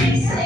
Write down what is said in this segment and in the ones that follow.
Yeah.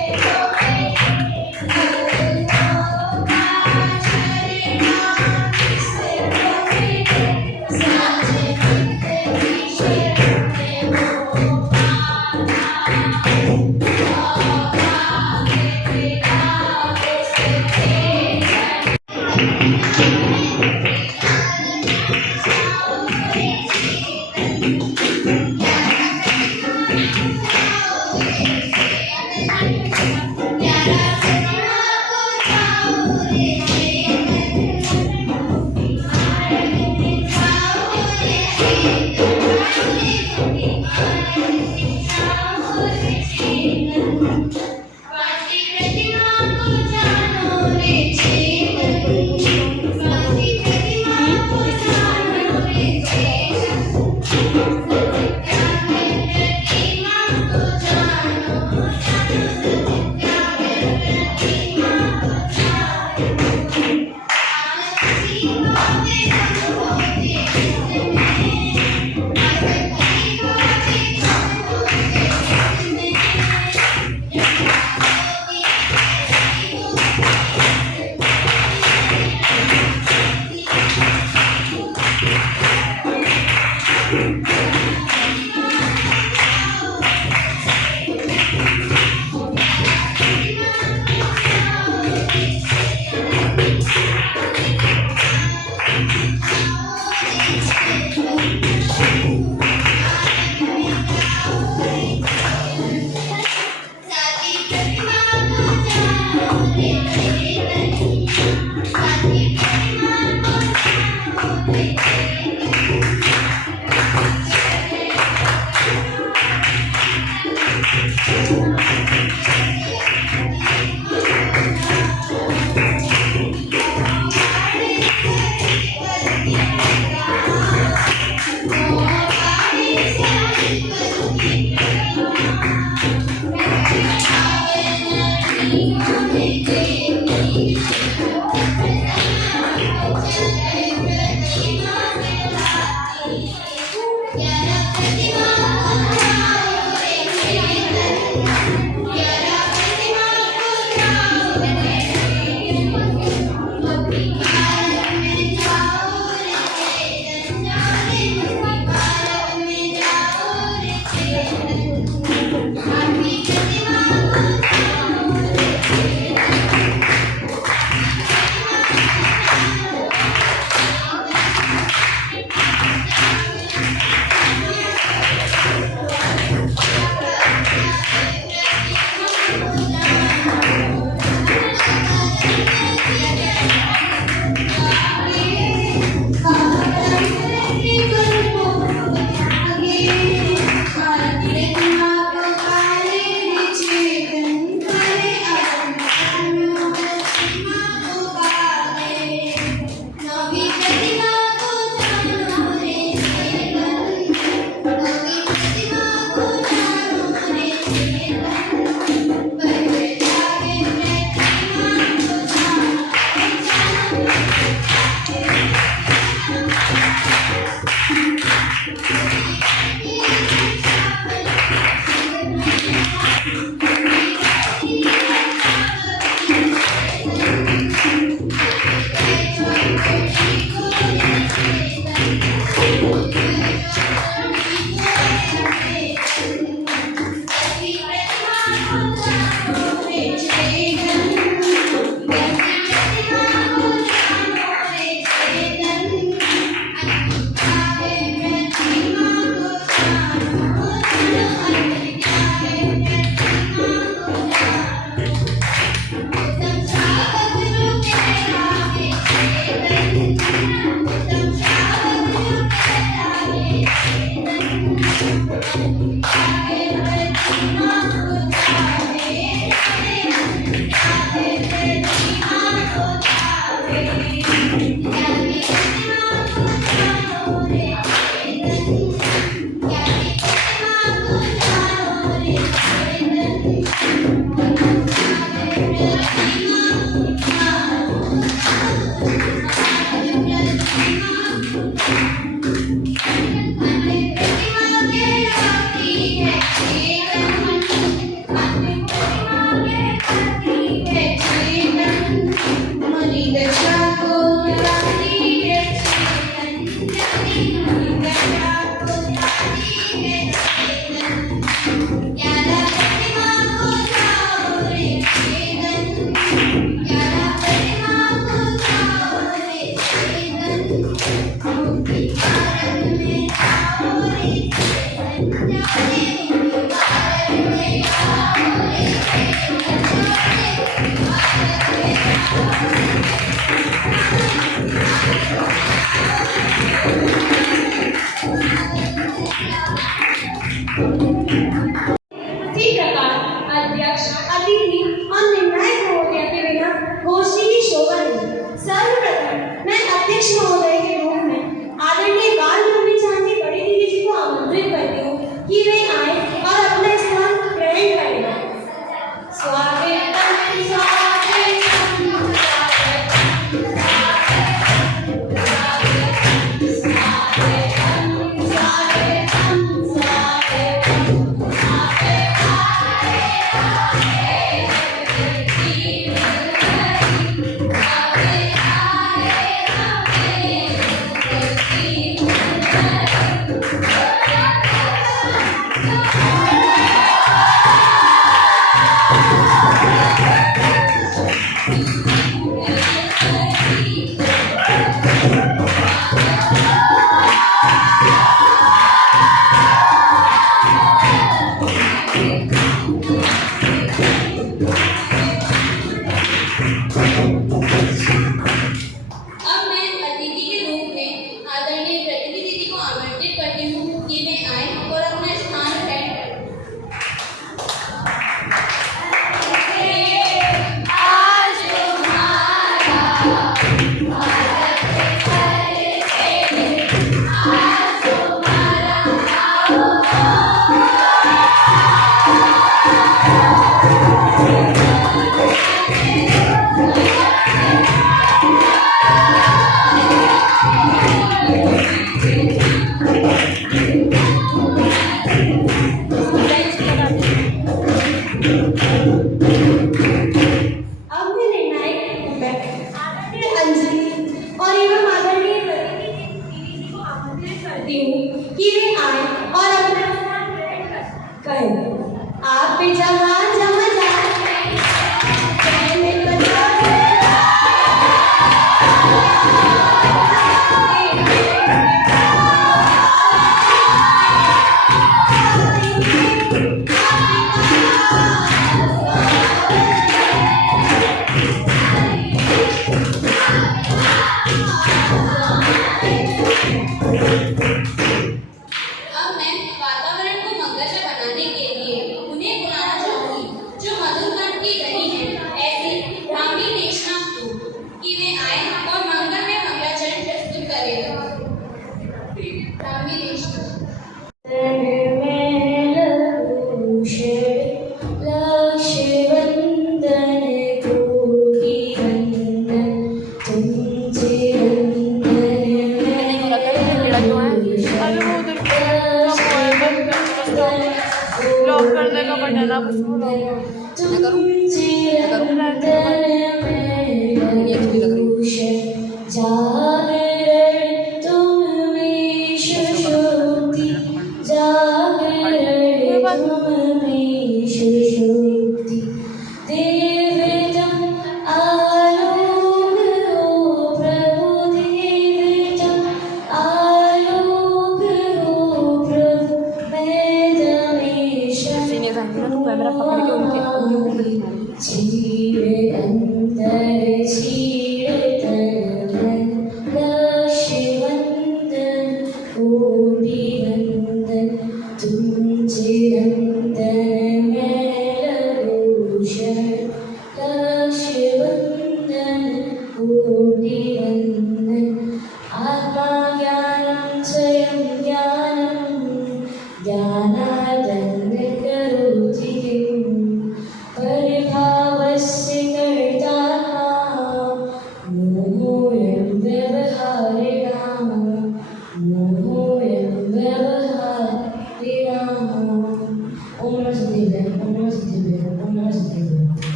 आप भी जहाँ जहाँ जाते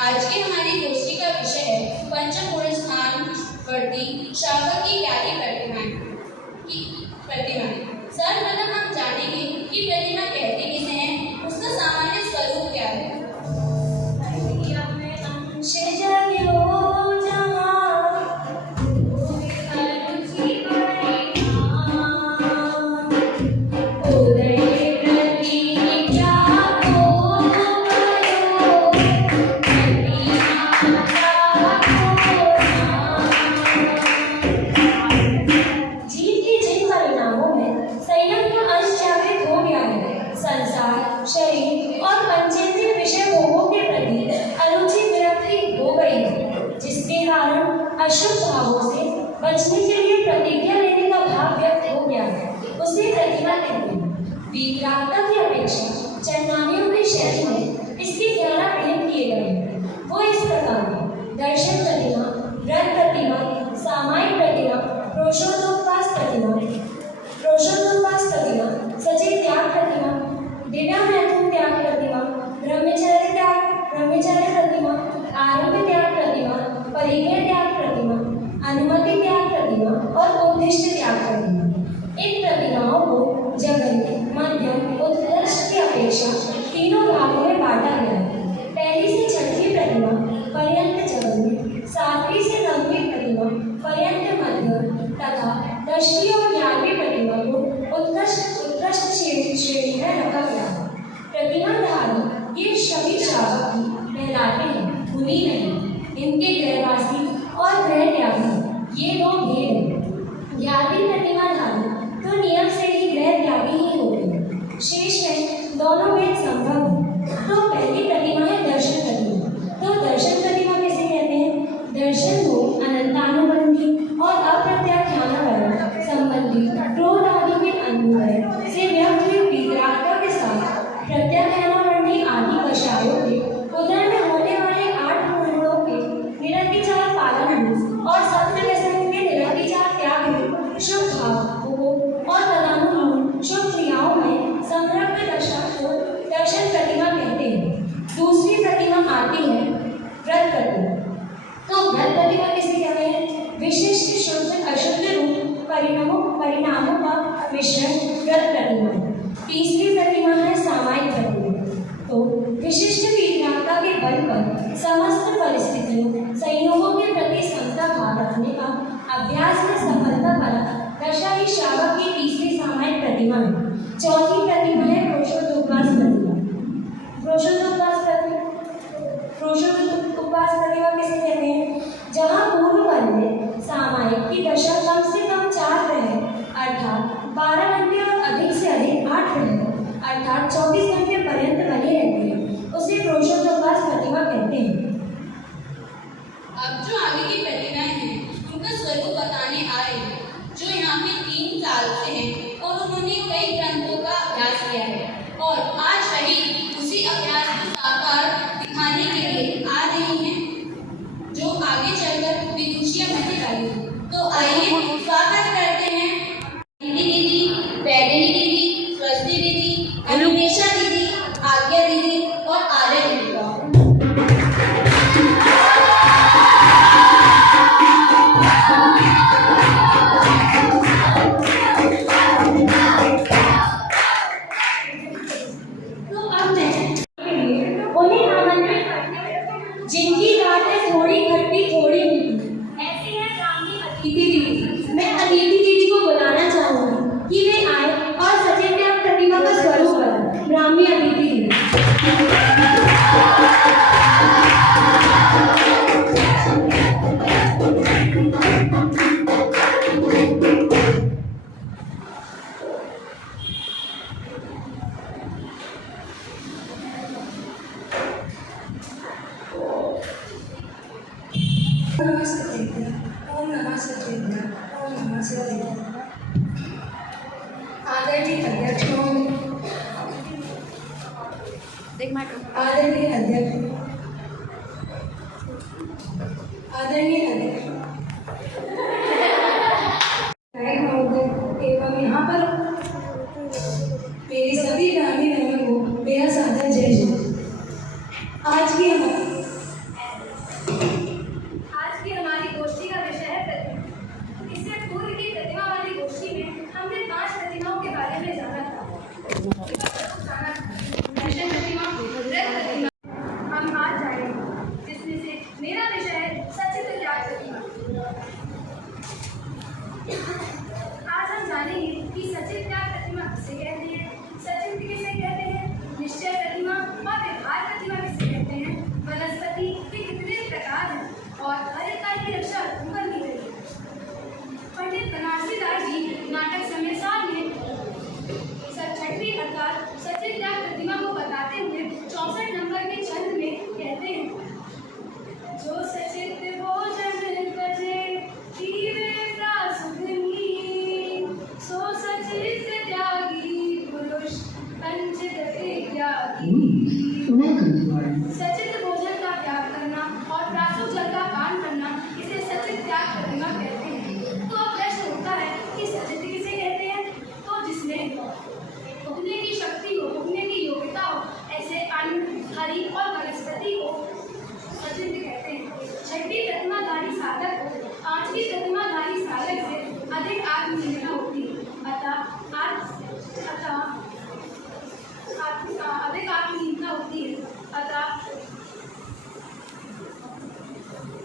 आज की हमारी दोस्ती का विषय है पंचम स्थान वर्ती शाखा की प्यारी प्रतिमाएं। सर्वप्रथम हम जानेंगे कि प्रतिमा कहते किसे हैं, उसका सामान्य स्वरूप क्या है। शरीर और पंचेंद्रिय विषय भोगों के प्रति अरुचि विरक्ति हो गई है, जिसके कारण अशुभ भावों से बचने के लिए प्रतिज्ञा लेने का भाव व्यक्त हो गया है। उसे प्रतिमा कहते हैं। वीतरागता की अपेक्षा चन्नानियों की शैली में इसके 11 भेद किए गए हैं। वो इस प्रकार है: दर्शन प्रतिमा, व्रत प्रतिमा, सामायिक प्रतिमा, प्रोषोदोपवास प्रतिमा, सचेत त्याग प्रतिमा, दिव्या मैथुन त्याग प्रतिमा, ब्रह्मचर्य प्रतिमा, आरंभ त्याग प्रतिमा, परिग्रह त्याग प्रतिमा, अनुमति त्याग प्रतिमा और उद्दिष्ट त्याग प्रतिमा। इन प्रतिमाओं को जघन्य, मध्यम, उत्कृष्ट की अपेक्षा तीनों भागों में बांटा गया है। पहली से छठी प्रतिमा पर्यंत जघन्य, 7वीं से 9वीं प्रतिमा पर्यंत मध्यम तथा 10वीं और 11वीं प्रतिमा को उत्कृष्ट श्रेणी में रखा गया है। प्रतिमा धारी ये सभी शाखा की कहलाते हैं, मुनि नहीं। इनके ग्रहवासी और ग्रह त्यागी ये 2 भेद हैं। 11वीं प्रतिमा धारी तो नियम से ही ग्रह त्यागी ही होते हैं, शेष में दोनों भेद संभव है। तो पहली प्रतिमा है दर्शन प्रतिमा। तो दर्शन प्रतिमा किसे कहते हैं? दर्शन को अनंतानुबंधी और अप्रत्याख्यान संबंधी क्रोध आदि के अनुभव से व्यक्त हुई वीतरागता के साथ प्रत्याख्यानावर्थी आदि कषायों के उदय में होने वाले 8 गुणों के निरतिचार पालन और सत्य व्यसन के निरतिचार त्याग, शुभ भावों और तदानुरूप शुभ क्रियाओं में संरक्त दशा को दर्शन प्रतिमा कहते हैं। दूसरी प्रतिमा आती है व्रत प्रतिमा। तो व्रत प्रतिमा किसे कहते हैं? पर समस्त परिस्थितियों संयोगों के प्रति समता भाव रखने का अभ्यास में सफलता वाला दशा ही श्रावक की तीसरी सामायिक प्रतिमा है। चौथी प्रतिमा है प्रोषोदोपास प्रतिमा। प्रोषोदोपास प्रतिमा किसे कहते हैं? जहाँ पूर्व वर्ग में सामायिक की दशा कम से कम 4 प्रहर अर्थात 12 घंटे और अधिक से अधिक 8 प्रहर अर्थात 24 घंटे पर्यंत बनी रहती है, उसे प्रोषोदोपास प्रतिमा कहते हैं। अब जो आगे की प्रतिमाएं हैं उनका स्वरूप बताने आए हैं, जो यहाँ पे 3 साल से हैं और उन्होंने कई ग्रंथों का अभ्यास किया है और आज शहीद उसी अभ्यास को साकार दिखाने के लिए आ रही हैं, जो आगे चलकर विदुषियां बनने वाली हैं। तो आइए स्वागत करते हैं दीदी, वैदेही दीदी, स्वस्ति दीदी, अनुमेशा दीदी, आज्ञा दीदी और आर्य दीदी का। जिनकी बातें थोड़ी खट्टी थोड़ी मीठी, ऐसी है ब्राह्मी अदिति दीदी। मैं अदिति दीदी को बुलाना चाहूंगी कि वे आए और सचिन त्याग प्रतिमा का स्वरूप बताएं। ब्राह्मी अदिति दीदी। ओम नमः सचिदानंद, ओम नमः सचिदानंद। आदरणीय अध्यक्ष, आदरणीय अध्यक्ष, एवं यहाँ पर मेरी सभी ग्रामीण बहनों को मेरा सादर जय जय। आज की हमारी गोष्ठी का विषय है प्रतिमा। इससे पूर्व की प्रतिमा वाली गोष्ठी में हमने 5 प्रतिमाओं के बारे में जाना था। दर्शन प्रतिमा, रुद्र प्रतिमा। हम आज जानेंगे, जिसमें से मेरा विषय है सचित्र त्याग प्रतिमा। आज हम जानेंगे कि सचित्र त्याग प्रतिमा किसे कहते हैं, सचित्र किसे कहते हैं, निश्चय प्रतिमा और व्यवहार प्रतिमा किसे कहते हैं, वनस्पति के कितने प्रकार हैं और हर एक कार्य की रक्षा क्यों करनी चाहिए। पंडित बनारसी दास जी नाटक समय में 6वीं अर्थात सचित्र त्याग प्रतिमा को बताते हुए 64 नंबर के छंद में कहते हैं, जो सचित्र भोजन बजे पीवे प्रासुधनी, सो सचित्र त्यागी पुरुष पंचित त्यागी। सचित्र भोजन का त्याग करना और प्रासुक जल का पान करना, इसे सचित्र त्याग प्रतिमा कहते हैं। तो अब प्रश्न उठता है कि सचित्र किसे कहते हैं? तो जिसमें उगने की शक्ति हो, उगने की योग्यता हो, ऐसे अन्न, हरि और वनस्पति को सचित्र कहते हैं। 6वीं प्रतिमाधारी साधक को 5वीं प्रतिमाधारी साधक से अधिक आत्मनिर्भरता होती है, अधिक आत्मनिर्भरता होती है। अतः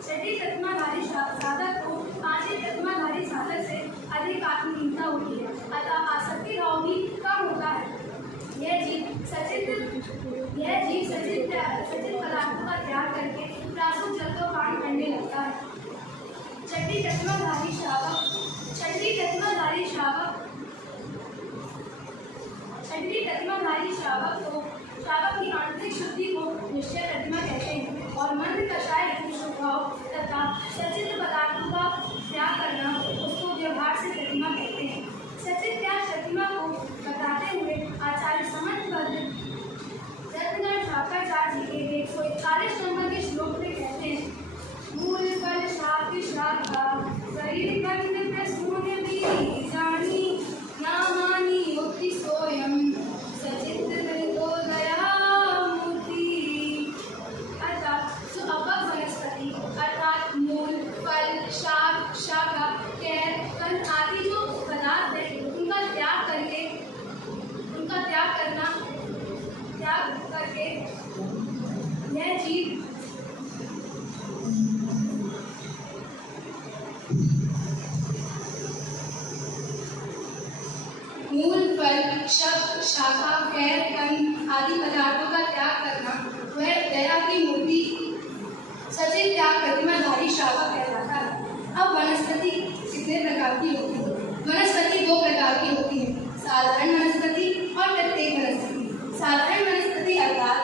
6वीं प्रतिमाधारी साधक को 5वीं प्रतिमाधारी साधक से अधिक आत्मनिर्भरता होती है। अतः आसक्ति भाव भी कम होता है। यह जीव सचित्र पदार्थों का त्याग करके प्रासुक जल को पान करने लगता है। 6वीं प्रतिमाधारी श्रावक की आंतरिक शुद्धि को निश्चय प्रतिमा कहते हैं और मंद कषाय स्वभाव तथा सचित्र पदार्थों का त्याग करना, उसको व्यवहार से प्रतिमा कहते हैं। सचित्र त्याग प्रतिमा को बताते हुए आचार्य समर्थबद्ध रत्नगढ़ ठाकुराचार्य जी के 141 नंबर के श्लोक में कहते हैं, मूल फल शाख शाखा शरीर कंद प्रसून बीजानी नामानि युक्ति सोयम सचित्र मृतो दया मूर्ति। अर्थात जो अपक वनस्पति अर्थात मूल, फल, शक, शाखा, कैर, कंद आदि पदार्थों का त्याग करना वह दया की मूर्ति सचित त्याग प्रतिमाधारी शाखा कहलाता है। अब वनस्पति कितने प्रकार की होती है? वनस्पति दो प्रकार की होती है, साधारण वनस्पति और प्रत्येक वनस्पति। साधारण वनस्पति अर्थात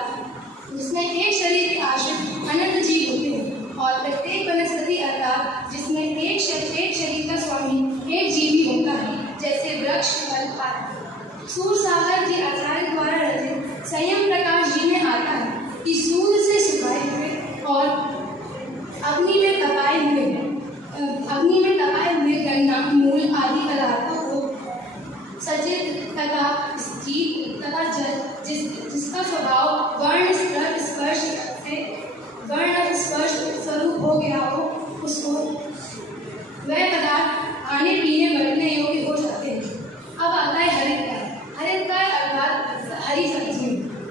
जिसमें एक शरीर के आश्रित अनंत जीव होते हैं, और प्रत्येक वनस्पति अर्थात जिसमें एक शरीर का स्वामी एक जीव ही होता है, जैसे वृक्ष, फल आदि। सूरसागर जी आचार्य द्वारा रचित संयम प्रकाश जी में आता है कि सूर्य से सुखाए हुए और अग्नि में तपाए हुए गन्ना, मूल आदि पदार्थों को सचित तथा जीव तथा जल जिसका स्वभाव वर्ण स्पर्श स्वरूप हो गया हो, उसको वह पदार्थ आने पीने बढ़ने योग्य हो जाते हैं। अब आता है हरित काय अर्थात हरी सब्जी।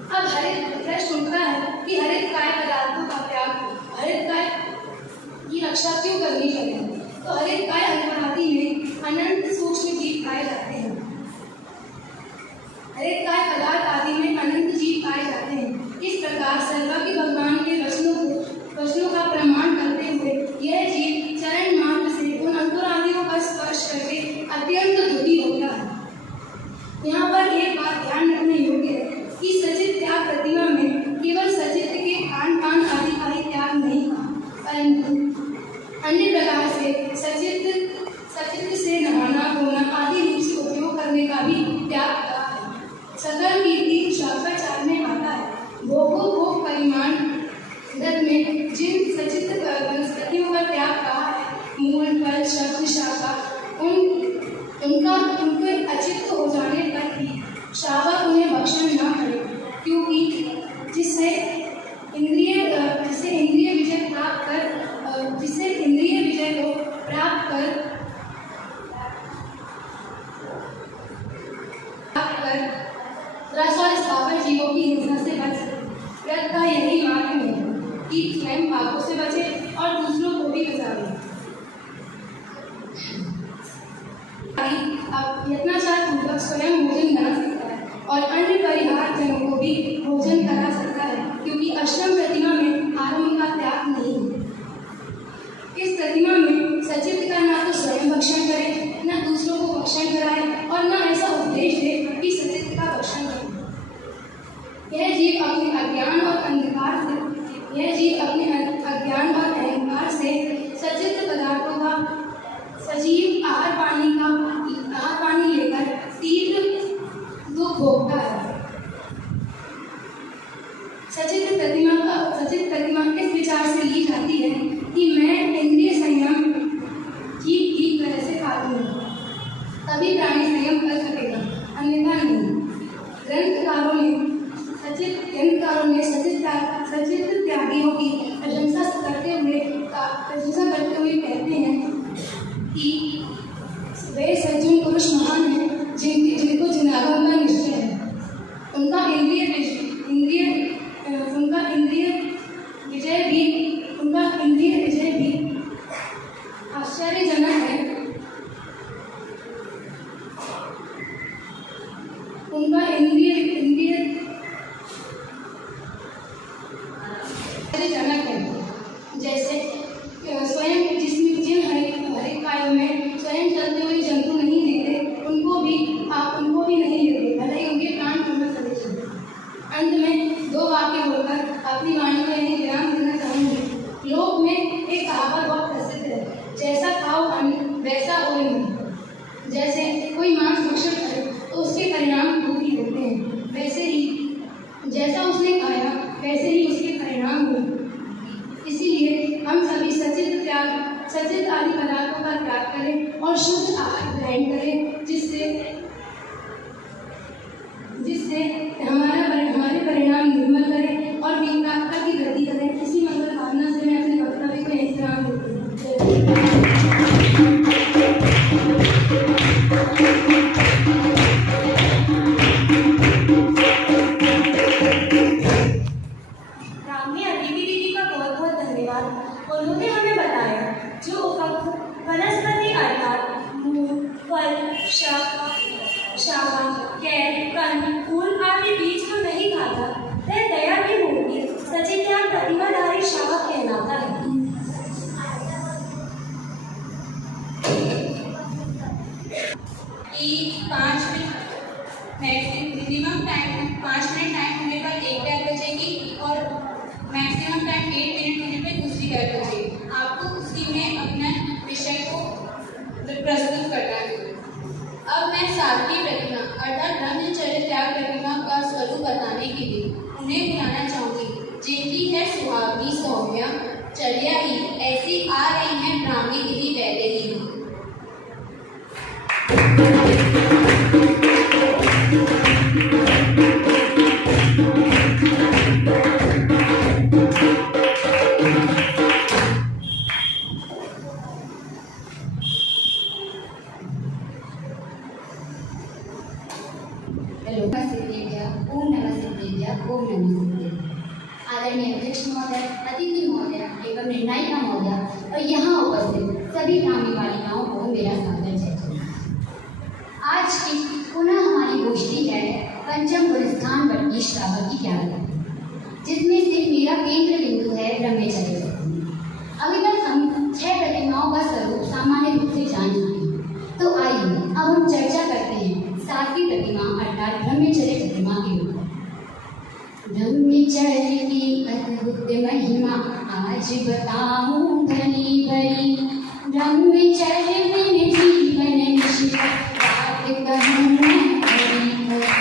अब हरित प्रश्न उठता है कि हरित काय पदार्थों का त्याग हरित काय की रक्षा क्यों करनी चाहिए? तो हरित काय अल्पनादी में अनंत सूक्ष्म जीव पाए जाते हैं। हरित काय पदार्थ आदि में अनंत जीव पाए जाते हैं। इस प्रकार सर्वज्ञ भगवान के वचनों का प्रमाण करते हुए यह जीव चरण मात्र से उन अंतरादियों का स्पर्श करके अत्यंत दुखी होता है। यहाँ पर एक बात ध्यान रखने योग्य है कि सचित त्याग प्रतिमा में केवल सचित के खान पान आदि का ही त्याग नहीं था, परंतु अन्य प्रकार से सचित से नहाना धोना आदि रूप से उपयोग करने का भी त्याग करा है। सकल कीर्ति शास्त्राचार में आता है, भोग परिमाण में जिन सचित वनस्पतियों का त्याग कहा है, मूल, फल, शब्द, शाखा, उनके अचित हो जाने पर भी श्रावक उन्हें भक्षण न करे, क्योंकि जिससे इंद्रिय विजय को प्राप्त कर रस और स्थावर जीवों की हिंसा से बच सके। व्रत का यही मार्ग है कि स्वयं पापों से बचे और दूसरों को भी बचावे। अब यत्नाचार पूर्वक स्वयं भोजन बना सकता है और अन्य परिवार जनों को भी भोजन करा सकता है, क्योंकि अष्टम प्रतिमा में आरंभ का त्याग नहीं है। इस प्रतिमा में सचित का ना तो स्वयं भक्षण करे, न दूसरों को भक्षण कराए, और न ऐसा उपदेश दे कि सचित का भक्षण करे। यह जीव अपने अज्ञान और अहंकार से सचित पदार्थों का सजीव आहार पानी लेकर तीव्र दुख भोगता है। सचित प्रतिमा इस विचार से ली जाती है कि मैं इंद्रिय संयम ठीक तरह से पालूं, तभी प्राणी संयम कर सकेगा, अन्यथा नहीं। ग्रंथकारों ने सचित त्यागियों की प्रशंसा करते हुए कहते हैं कि वे सज्जन पुरुष महान हैं जिनको जिनागम का निश्चय है। उनका इंद्रिय विजय भी आश्चर्यजनक है। उनका इंद्रिय आश्चर्यजनक है, जैसे स्वयं जिन हरित कायों में स्वयं चलते हुए जंतु नहीं दिखते, उनको भी नहीं दिखते, भले ही उनके प्राण में चले जाते। अंत में दो वाक्य होकर अपनी वाणी को यही विराम देना चाहूँगी। लोक में एक कहावत बहुत प्रसिद्ध है, जैसा खाओ अन्न वैसा होए मन। जैसे कोई मांस भक्षण करे तो उसके परिणाम भूख ही होते हैं, वैसे ही जैसा उसने खाया वैसे ही उसके परिणाम हुए। इसीलिए हम सभी सचित आदि पदार्थों का त्याग करें और शुद्ध आहार ग्रहण करें, जिससे हमारे परिणाम निर्मल करें और विकासता की वृद्धि करें। इसी मंगल कामना से मैं अपने वक्तव्य को एहतराम देती हूँ। उन्होंने हमें बताया जो उपयुक्त वनस्पति अर्थात मूल, फल, शाखा, कैर, कि 5 मिनिमम टाइम 5 मिनट टाइम होने पर एक टैब बजेगी और मैक्सिमम टाइम 8 मिनट होने पर दूसरी टैब बजेगी। आपको उसी में अपना विषय को प्रस्तुत करना है। अब मैं सात्विक प्रतिमा अर्थात ब्रह्मचर्य त्याग प्रतिमा का स्वरूप बताने के लिए उन्हें बुलाना चाहूँगी, जिनकी है सुहावनी सौम्या चर्या ही ऐसी आ रही है ब्राह्मी गिरी पहले ही। ओम नमः सिद्धेभ्यः ओम नमः सिद्धेभ्यः। आदरणीय अध्यक्ष महोदय, अतिथि महोदय एवं निर्णायिका महोदय और यहाँ उपस्थित सभी ब्राह्मी बालिकाओं को मेरा सादर जय जयकार। आज की पुनः हमारी गोष्ठी है पंचम गुणस्थान बट्टी श्रावक की ज्ञान, जिसमें से मेरा केंद्र बिंदु है ब्रह्मचर्य। अभी तक हम 6 प्रतिमाओं का स्वरूप सामान्य रूप से जान चुके हैं, तो आइए अब हम चर्चा करते हैं 7वीं प्रतिमा अर्थात ब्रह्मचर्य प्रतिमा के ऊपर। ब्रह्मचर्य की अद्भुत महिमा आज बताऊं भली भली, ब्रह्मचर्य बिन जीवन निष्ठा बात कहूं मैं भली भली।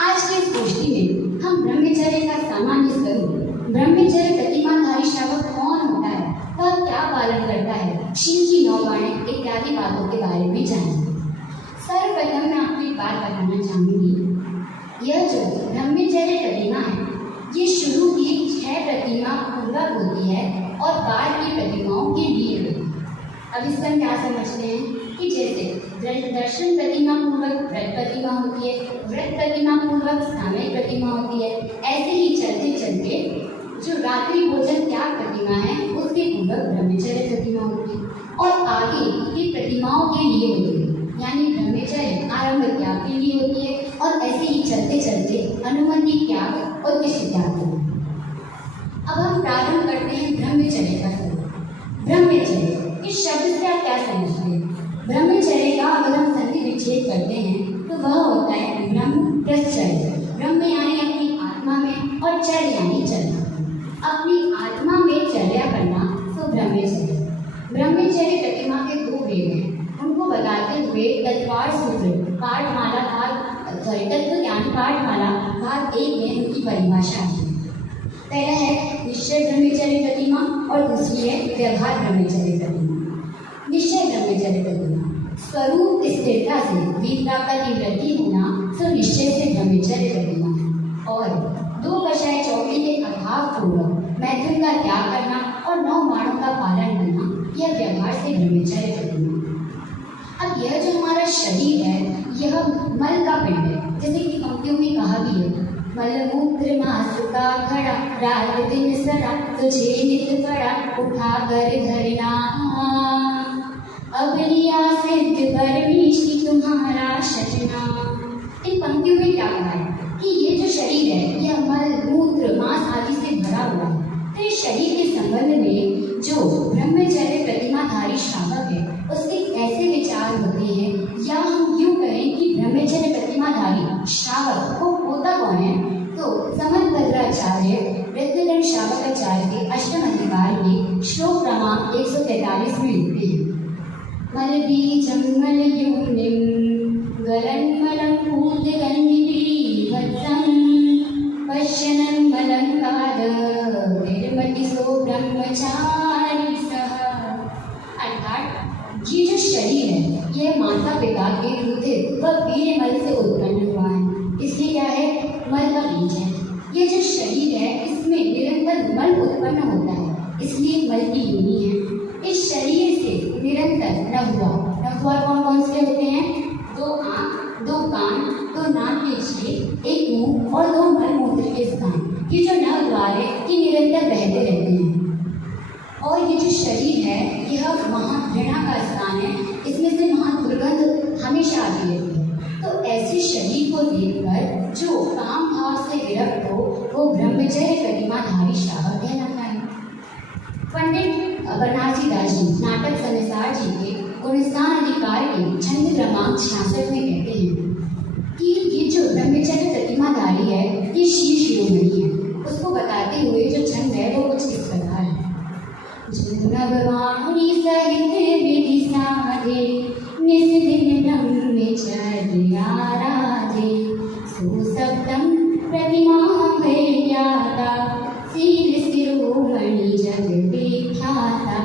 आज की इस गोष्ठी में हम ब्रह्मचर्य का सामान्य स्वरूप, ब्रह्मचर्य प्रतिमाधारी श्रावक कौन होता है, वह क्या पालन करता है, शिव की 9 बाणें इत्यादि बातों के बारे में जानेंगे। सर्वप्रथम मैं आपको एक बात बताना चाहूँगी, यह जो ब्रह्मचर्य प्रतिमा है ये शुरू की 6 प्रतिमा पूर्वक होती है और बाद की प्रतिमाओं के लिए होती है। अब इसका हम क्या समझते हैं कि जैसे दर्शन प्रतिमा पूर्वक व्रत प्रतिमा होती है, व्रत प्रतिमा पूर्वक सामयिक प्रतिमा होती है, ऐसे ही चलते चलते जो रात्रि भोजन त्याग प्रतिमा है उसके पूर्वक ब्रह्मचर्य प्रतिमा होती है और आगे की प्रतिमाओं के लिए होती है, यानी ब्रह्मचर्य आरंभ त्याग के लिए होती है और ऐसे ही चलते चलते अनुमति त्याग और उद्देश्य त्याग होती है। अब हम प्रारंभ करते हैं ब्रह्मचर्य का स्वरूप। ब्रह्मचर्य इस शब्द से आप क्या समझते हैं? ब्रह्मचर्य का अगर हम संधि विच्छेद करते हैं तो वह होता है ब्रह्म प्लस चर्य। ब्रह्म यानी अपनी आत्मा में और चर्य यानी चलना। अपनी आत्मा में चर्या करना तो ब्रह्मचर्य। ब्रह्मचर्य प्रतिमा के 2 वेद हैं, उनको बताते हुए तत्वार सूत्र पाठमाला तत्व ज्ञान पाठमाला भाग 1 में उनकी परिभाषा है। पहला है निश्चय ब्रह्मचर्य प्रतिमा और दूसरी है व्यवहार ब्रह्मचर्य प्रतिमा। निश्चय ब्रह्मचर्य प्रतिमा स्वरूप स्थिरता से वीरता का निवृत्ति होना तो निश्चय से ब्रह्मचर्य प्रतिमा है और 2 कषाय चौकी के अभाव पूर्वक मैथुन का त्याग करना और 9 बाणों का पालन करना यह व्यवहार से ब्रह्मचर्य प्रतिमा। अब यह जो हमारा शरीर है यह मल का पिंड है, जैसे कि पंक्तियों में कहा भी है मल मूत्र मास का खड़ा रात दिन सड़ा तुझे नित पड़ा उठा कर धरना अब लिया सिद्ध परमेश्वरी तुम्हारा शजना। इन पंक्तियों में क्या कहा है कि ये जो शरीर है यह मल मूत्र मांस आदि से भरा हुआ है। तो इस शरीर के संबंध में जो ब्रह्मचर्य प्रतिमाधारी श्रावक है उसके ऐसे विचार होते हैं, या हम यूँ कहें कि ब्रह्मचर्य प्रतिमाधारी श्रावक को होता कौन है, तो समन्वद्राचार्य वृद्धगण श्रावकाचार्य के 8वें अधिकार में श्लोक क्रमांक 143 में लिखते हैं मल बीजं मल योनिं गलन्मलं पूतगन्धिवत्सं पश्यनं मलं पाद निर्मतिसो ब्रह्मचारी सः। अर्थात ये जो शरीर है यह माता पिता के रुधिर व वीर्य मल से उत्पन्न हुआ है, इसलिए क्या है मल का बीज है। ये जो शरीर है इसमें निरंतर मल उत्पन्न होता है, इसलिए मल की योनि है। इस शरीर से निरंतर नहुआ कौन कौन से होते हैं? 2 आँख, 2 कान, 2 नाक के छेद, 1 मुंह और 2 मल मूत्र के स्थान, ये जो नव द्वार है ये निरंतर बहते रहते हैं। और ये जो शरीर है यह महाघृणा का स्थान है, इसमें से महादुर्गंध हमेशा आती रहती है। तो ऐसे शरीर को देखकर जो काम भाव से विरक्त हो वो ब्रह्मचर्य प्रतिमाधारी श्रावक कहलाता है। पंडित बनारसी दास जी नाटक संसार जी के गुणस्थान अधिकार के छंद क्रमांक 1966 में कहते हैं कि ये जो ब्रह्मचर्य प्रतिमाधारी है ये शिव शिरोमणि है। उसको बताते हुए जो छंद है वो कुछ इस प्रकार है। नववाणी सहित विधि साधे निस दिन ब्रह्मचर्य आराधे सुसप्तम प्रतिमा ज्ञाता शील शिरोमणि जग विख्याता।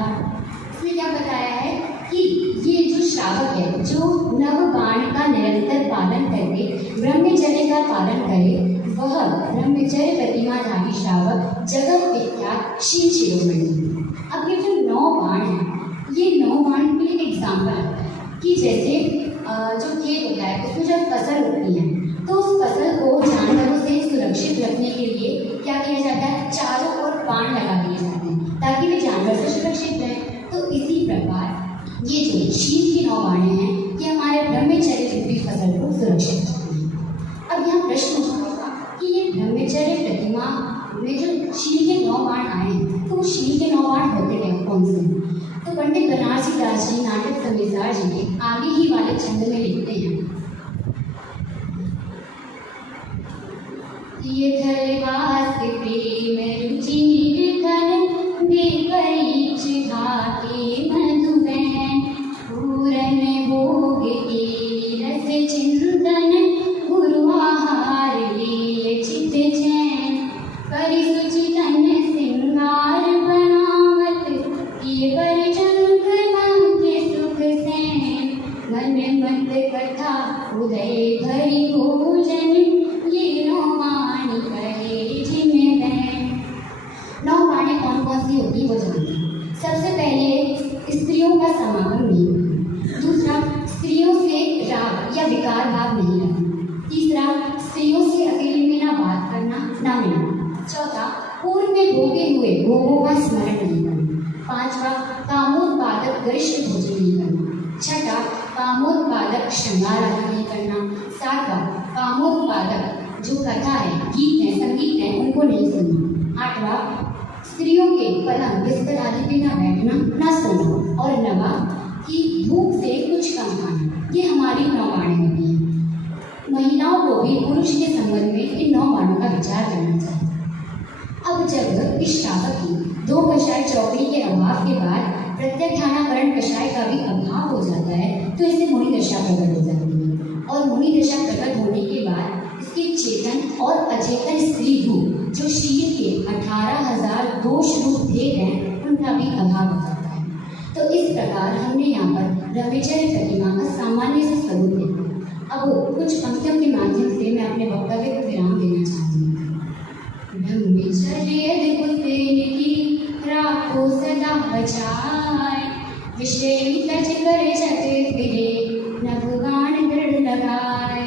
इसने क्या बताया है कि ये जो श्रावक है जो नववाण का निरंतर पालन करके ब्रह्मचर्य का पालन करे वह ब्रह्मचर्य प्रतिमाधारी श्रावक जगत विख्यात शिव शिरोमणि। अब ये जो 9 बाण हैं ये 9 बाण के लिए एग्जाम्पल है कि जैसे जो खेत होता है उसमें जब फसल उगती है तो उस फसल को जानवरों से सुरक्षित रखने के लिए क्या किया जाता है, चारों ओर बाण लगा दिए जाते हैं ताकि वे जानवर से सुरक्षित रहें। तो इसी प्रकार ये जो शिव की 9 बाणें हैं ये हमारे ब्रह्मचर्य रूपी फसल को सुरक्षित रखते हैं। अब यहाँ प्रश्न उठा कि ये ब्रह्मचर्य प्रतिमा में जो शिव के 9 बाण आए हैं तो वो शिव के 9 बाण होते हैं कौन से? तो पंडित बनारसी दास जी नाटक समीसार जी के आगे ही वाले छंद में लिखते हैं, ये धरवास प्रेम रुचि निर्धन देवरीच घाटे मधुबैन पूरन भोग के रस चिंतन गुरु आहार लील चित चैन करि सुचितन सिंगार बनावत ये बर चंक मंत्र सुख सैन मन मत कथा उदय भरी भोजन ये 9 वाणी कहे जिमें बैन। 9 वाणी कौन कौन सी होती वो जानते हैं। सबसे पहले स्त्रियों का समागम नहीं, दूसरा स्त्रियों से राग या विकार भाव नहीं रखना, तीसरा स्त्रियों से अकेले में ना बात करना ना मिलना, चौथा पूर्व में भोगे हुए भोगों का स्मरण नहीं करना, पांचवा कामोत्पादक गरिष्ठ भोजन नहीं करना, छठा कामोत्पादक श्रृंगार आदि नहीं करना, सातवां कामोत्पादक जो कथा है, गीत है, संगीत है उनको नहीं सुनना, आठवां स्त्रियों के पलंग बिस्तर आदि पे ना बैठना ना सोना, और नवा कि भूख से कुछ कम खाना। ये हमारी 9 बाणें होती हैं। महिलाओं को भी पुरुष के संबंध में इन 9 बाणों का विचार करना चाहिए। अब जब इस श्रावक की 2 कषाय चौकड़ी के अभाव के बाद प्रत्याख्यानाकरण कषाय का भी अभाव हो जाता है तो इसे मुनि दशा प्रकट हो जाती है, और मुनि दशा प्रकट होने के बाद इसके चेतन और अचेतन स्त्री रूप जो शिव के 18,000 दोष रूप भेद हैं उनका भी अभाव हो जाता है। तो इस प्रकार हमने यहाँ पर ब्रह्मचर्य प्रतिमा का सामान्य से स्वरूप देखा। अब कुछ पंक्तियों के माध्यम से मैं अपने वक्तव्य को विराम देना चाहती हूँ। ब्रह्मचर्य अद्भुत निधि राखो सदा बचाए, विषय तज कर जग फिरे नभगान दृढ़ लगाए।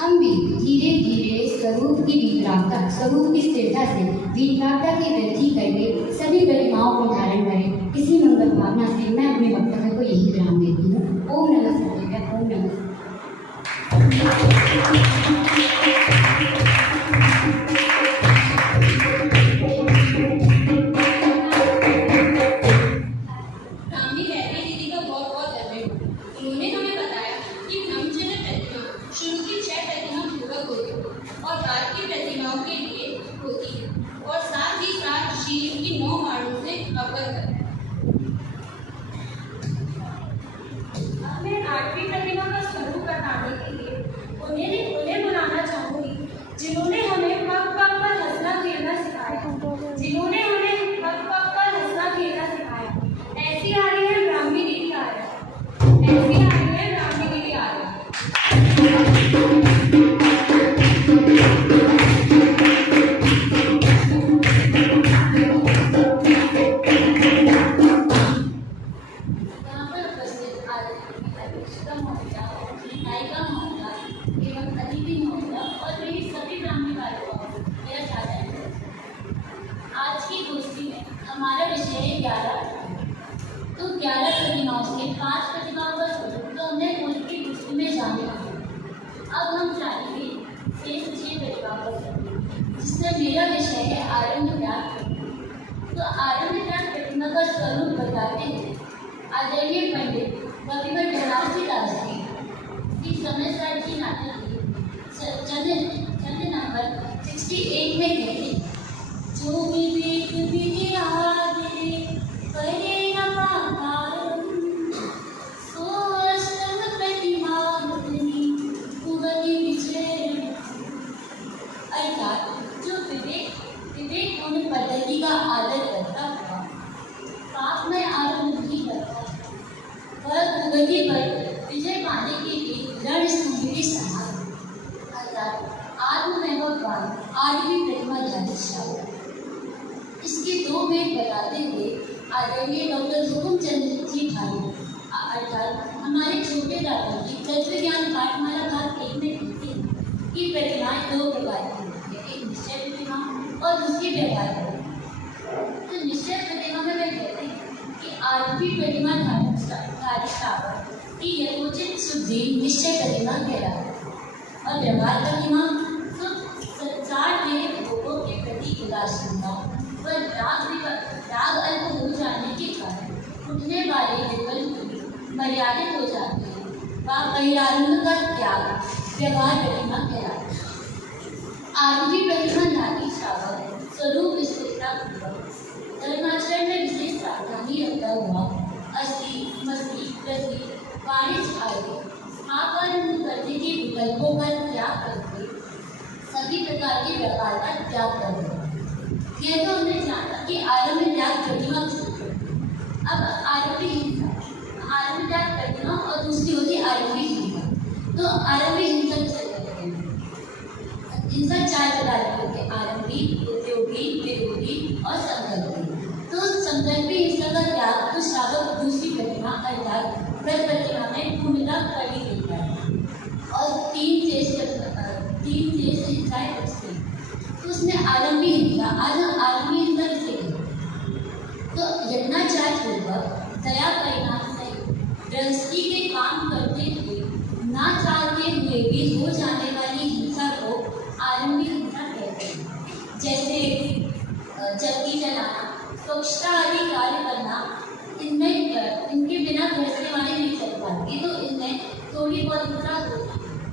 हम भी धीरे धीरे स्वरूप की वितरागता, स्वरूप की स्थिरता से वितरागता की वृद्धि करके सभी प्रतिमाओं को धारण करें। इसी मंगल भावना से मैं अपने वक्तव्य को यही विराम देती हूँ। ओम नमः शिवाय। ओम नमः। और बाद की प्रतिमाओं के लिए होती है और साथ ही साथ शिव की 9 बाणों से अवगत है। अब मैं 8वीं प्रतिमा का स्वरूप बताने के लिए उन्हें बुलाना चाहूंगी जिन्होंने हमें पग पग पर हंसना खेलना सिखाया, जिन्होंने हमें पग पग पर हंसना खेलना सिखाया। ऐसी आ रही है ब्राह्मी दीदी आ रही है, ऐसी आ रही है ब्राह्मी दीदी आ रही है। आज की गोष्ठी में हमारा विषय है 11। तो 11 प्रतिमाओं से 5 प्रतिमाओं का स्वरूप तो हमने कल की गोष्ठी में जाना है। अब हम जानेंगे शेष 6 प्रतिमाओं का स्वरूप, जिसमें मेरा विषय है आरण्य व्याघ्र। तो आरण्य व्याघ्र प्रतिमा का स्वरूप बताते हैं आदरणीय पंडित कविवर बनारसी दास जी इस समझदार की नाटक चंद नंबर 68 में कहते जो विवेक विद्या दे करे न पाकारम सो अष्टम प्रतिमा मुनि उगति विचरण। अर्थात जो विवेकपूर्ण पद्धति का आदर करता हुआ पाप में आरंभ नहीं करता वह उगति पर विजय पाने के लिए रण स्तंभ के समान अर्थात आत्मवैभववान आठवीं प्रतिमा ध्यान। इसके दो भेद बताते हुए आदरणीय डॉक्टर हुकुमचंद जी भाई अर्थात हमारे छोटे दादाजी तत्व ज्ञान पाठमाला भाग 1 में कहते हैं कि प्रतिमाएं दो प्रकार की होती है, एक निश्चय प्रतिमा और दूसरी व्यवहार प्रतिमा। तो निश्चय प्रतिमा में वे कहते हैं कि आठवीं प्रतिमा की यथोचित शुद्धि निश्चय प्रतिमा कहलाती है और व्यवहार प्रतिमा तो संसार के भोगों के प्रति उदासीनता व राग अल्प हो जाने के कारण उठने वाले विकल्प मर्यादित हो जाते हैं व बहिरारंभ का त्याग व्यवहार प्रतिमा कहलाता है। आठवीं प्रतिमा नाटी श्रावक स्वरूप स्थिरता धर्माचरण में विशेष सावधानी रखता हुआ अस्थि मस्ती प्रति वाणिज्य आदि आपारंभ करने के विकल्पों का त्याग करके सभी प्रकार के व्यापार का त्याग कर दो। यह तो हमने जाना कि आरंभ त्याग प्रतिमा। अब आरंभी हिंसा आरंभ त्याग प्रतिमा और दूसरी होती आरंभी हिंसा। तो आरंभी हिंसा किसे कहते हैं? हिंसा 4 प्रकार की होती है, आरंभी, उद्योगी, विरोधी और संकल्पी। तो संकल्पी हिंसा का त्याग तो श्रावक दूसरी प्रतिमा अर्थात व्रत प्रतिमा में पूर्णता कर ही देता है और 3 शेष हिंसाएं बचती हैं। तो उसमें आरंभी हिंसा आरंभी हिंसा किसे तो यज्ञाचार पूर्वक दया परिणाम से गृहस्थी के काम करते हुए ना चाहते हुए भी हो जाने वाली हिंसा को आरंभी हिंसा कहते हैं। जैसे चक्की चलाना, स्वच्छता आदि कार्य करना, इनके बिना गृहस्थी वाले नहीं चल पाती, तो इनमें थोड़ी बहुत हिंसा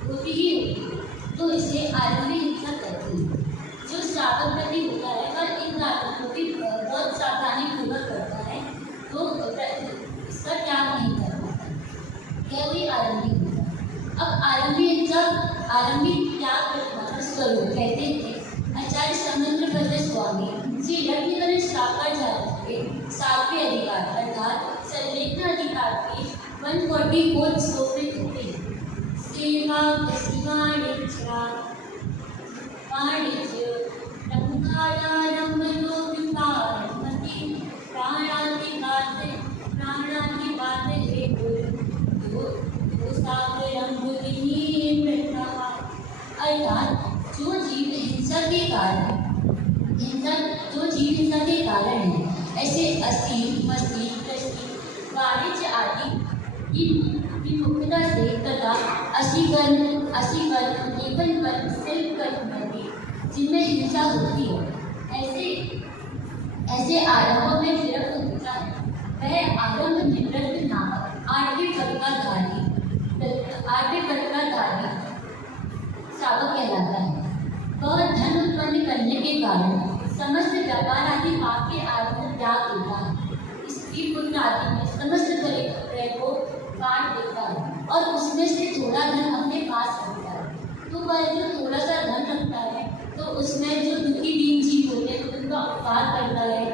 होती ही होती है, तो इसे आरंभी हिंसा कहते हैं। जो श्रावक प्रति होता है पर इन कार्यों को भी बहुत सावधानी पूर्वक करता है तो इसका त्याग नहीं कर पाता, यह हुई आरंभी हिंसा। अब आरंभी हिंसा आरंभी त्याग प्रतिमा का स्वरूप कहते हैं आचार्य समंद्रभद्र स्वामी श्री रत्नकरण श्रावकाचार्य के 7वें अधिकार अर्थात सर्वलेखन अधिकार के 144 श्लोक में कहते हैं सेवा वाणिज्य रंभारारंभो विपारमति प्राणाति बाते हे तो सागरम बुद्धि प्रथा। अर्थात जो जीव हिंसा के कारण है ऐसे असीम मस्ती कृषि वाणिज्य आदि की मुख्यता से तथा असीकरण लेखन पर शिल्प कर्म में भी जिनमें हिंसा होती है ऐसे आरंभों में विरक्त होता है वह आरंभ निवृत्त नामक 8वें पद का धारी श्रावक कहलाता है। वह धन उत्पन्न करने के कारण समस्त व्यापार आदि पाप के आरंभ त्याग देता है। स्त्री पुत्र आदि में समस्त क्रय को बांट देता है और उसमें से थोड़ा धन अपने पास रखता है। तो वह जो थोड़ा सा धन रखता है तो उसमें जो दुखी दीन जीव होते हैं उनका उपकार करता है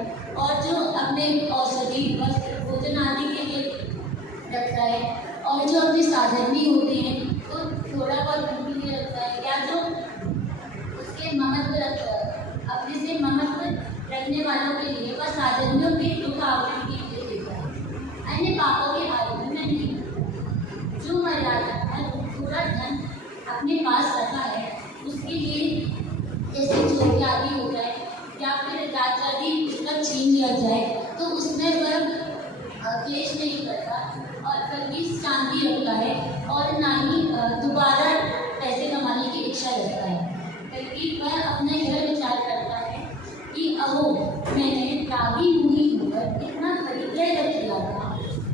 और जो अपने औषधि वस्त्र भोजन आदि के लिए रखता है और जो अपने साधर्मी होते हैं तो थोड़ा बहुत धन के लिए रखता है या जो उसके अपने से ममत्व रखने वालों के लिए वह साधर्मियों के दुख आवरण के लिए देता है। अन्य पापों के आरंभ में नहीं। जो मर्यादा थोड़ा धन अपने पास रखा है उसके लिए जैसे चोरी आदि हो जाए या फिर रात आदि उसका छीन लिया जाए तो उसमें वह क्लेश नहीं करता और बल्कि शांति रखता है और ना ही दोबारा पैसे कमाने की इच्छा रखता है, बल्कि वह अपने घर विचार करता है कि अहो मैंने रागी मुनि होकर इतना परिचय रख दिया था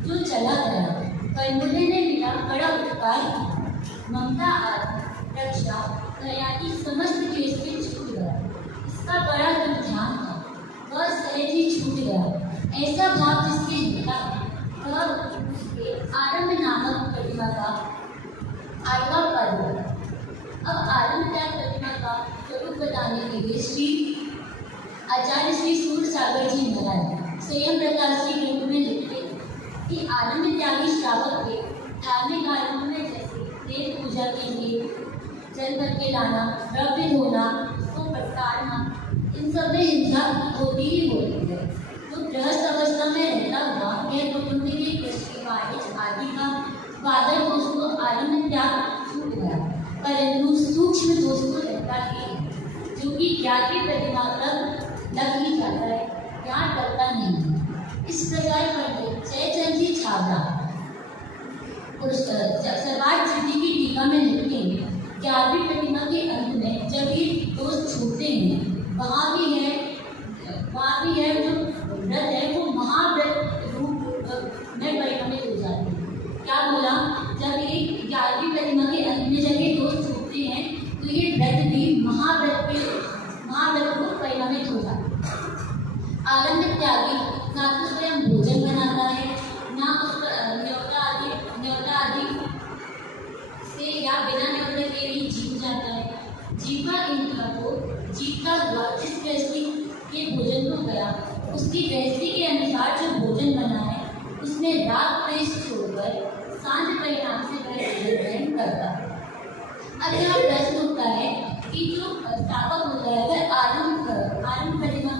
जो चला गया पर मुझे ने मेरा बड़ा उपकार किया। ममता आदि रक्षा दयादि समस्त केस में छूट गया। इसका बड़ा दुर्ध्यान था, वह सहज ही छूट गया। ऐसा भाव जिसके होता वह उसके आरंभ नामक प्रतिमा का आठवां पद है। अब आरंभ त्याग प्रतिमा का स्वरूप बताने के लिए श्री आचार्य श्री सूरसागर जी महाराज स्वयं प्रकाश जी ग्रंथ में लिखते हैं कि आरंभ त्यागी श्रावक के धार्मिक आरंभ में जैसे देव पूजा के लिए जल भर के लाना, द्रव्य धोना, उसको पटकारना, इन सब में हिंसा होती ही होती है। तो गृहस्थ अवस्था में रहता हुआ यह कुटुंब के कृषि वाणिज्य आदि का बादल दोष को आरंभ त्याग छूट गया, परंतु सूक्ष्म दोष को रहता ही है, जो कि ज्ञान की प्रतिमा तक लग ही जाता है, ज्ञान करता नहीं है। इस प्रकार पंडित जयचंद जी छावड़ा सर्वार्थ सिद्धि की टीका में लिखते हैं, 11वीं प्रतिमा के अंत में जब ये दोष छूटते हैं, वहाँ भी है जो व्रत है वो महाव्रत रूप में परिणमित हो जाते हैं। क्या बोला? जब ये 11वीं प्रतिमा के अंत में जब ये दोष छूटते हैं तो ये व्रत भी महाव्रत रूप परिणमित हो जाता है। आरंभ त्यागी ना तो स्वयं भोजन बनाता है, ना उसका न्योता आदि से या बिना न्योते के लिए जीव जाता है। जीवा इंद्र को जीता हुआ जिस गृहस्थी के भोजन को गया, उसकी गृहस्थी के अनुसार जो भोजन बना है उसमें रात प्रेस छोड़कर सांझ परिणाम से वह भोजन ग्रहण करता है। अब यहाँ प्रश्न उठता है कि जो स्थापक होता है वह आरंभ प्रतिमा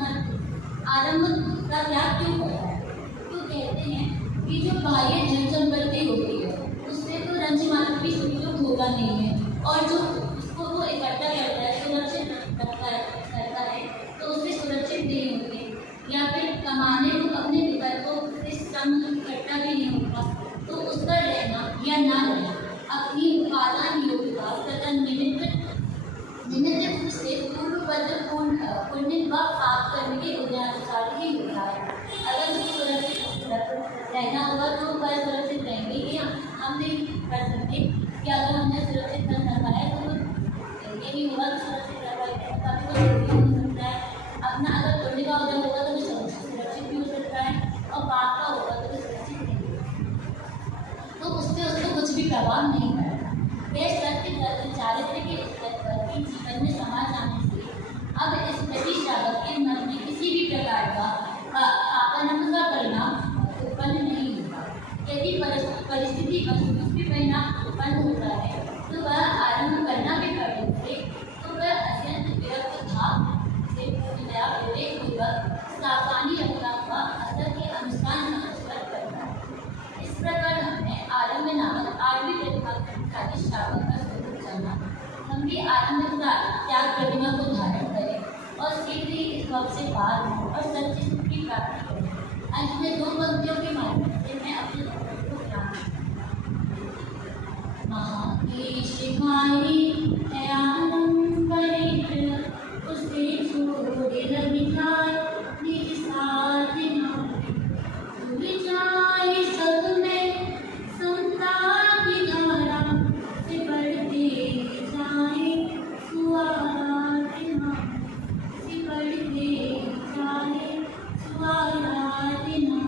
का त्याग क्यों करता है? तो कहते हैं कि जो बाह्य धन संपत्ति होती है उससे तो रंज मात्र भी सुखयोग होता नहीं है, और जो उसको वो इकट्ठा करता है, सुरक्षित करता है, तो उससे सुरक्षित नहीं होते, या फिर कमाने को अपने विकल्पों से संग इकट्ठा भी नहीं होता, तो उसका रहना या ना रहना अपनी उपादान योग्यता तथा निमित्त से पूर्वबद्ध पुण्य व पाप करने के अनुसार ही होता है। अगर उसको सुरक्षित रहना होगा तो वह सुरक्षित रहेंगे कि हम नहीं कर सकते कि अगर हमने सुरक्षित धन रखा है तो ये नहीं होगा कि सुरक्षित रखा है, कभी तो हो सकता है। अपना अगर पुण्य का उदय होगा तो सुरक्षित भी हो सकता है, और पाप का होगा तो सुरक्षित नहीं होगा, तो उससे उसको कुछ भी प्रभाव नहीं पड़ेगा। यह सत्य चारित्र के स्तर पर भी जीवन में समा जाने से अब इस प्रति श्रावक के मन में किसी भी प्रकार का पापानंद का परिणाम उत्पन्न नहीं होगा। यदि परिस्थिति कुछ भी परिणाम उत्पन्न होता है तो वह आरंभ करना भी पड़े उसे, तो वह अत्यंत विरक्त भाव से पूर्णतया विवेकपूर्वक सावधानी रखता हुआ असर के अनुसार समझकर करता है। इस प्रकार हमने आरंभ नामक 8वीं प्रतिमा का श्रावक का स्वरूप जाना। हम भी आरंभ त्याग प्रतिमा को धारण करें और शीघ्र ही इस भाव से पार हों और सच्ची सुख की प्राप्ति करें। अंत में 2 पंक्तियों के माध्यम से मैं अपने भक्त को ज्ञान महाक्लेशकारी है आनंद परित्र, उसे छोड़े रवि जाए निज साथ नाम, डूब जाए सब में समता की धारा से बढ़ते जाए सुआराधना, से बढ़ते जाए सुआराधना।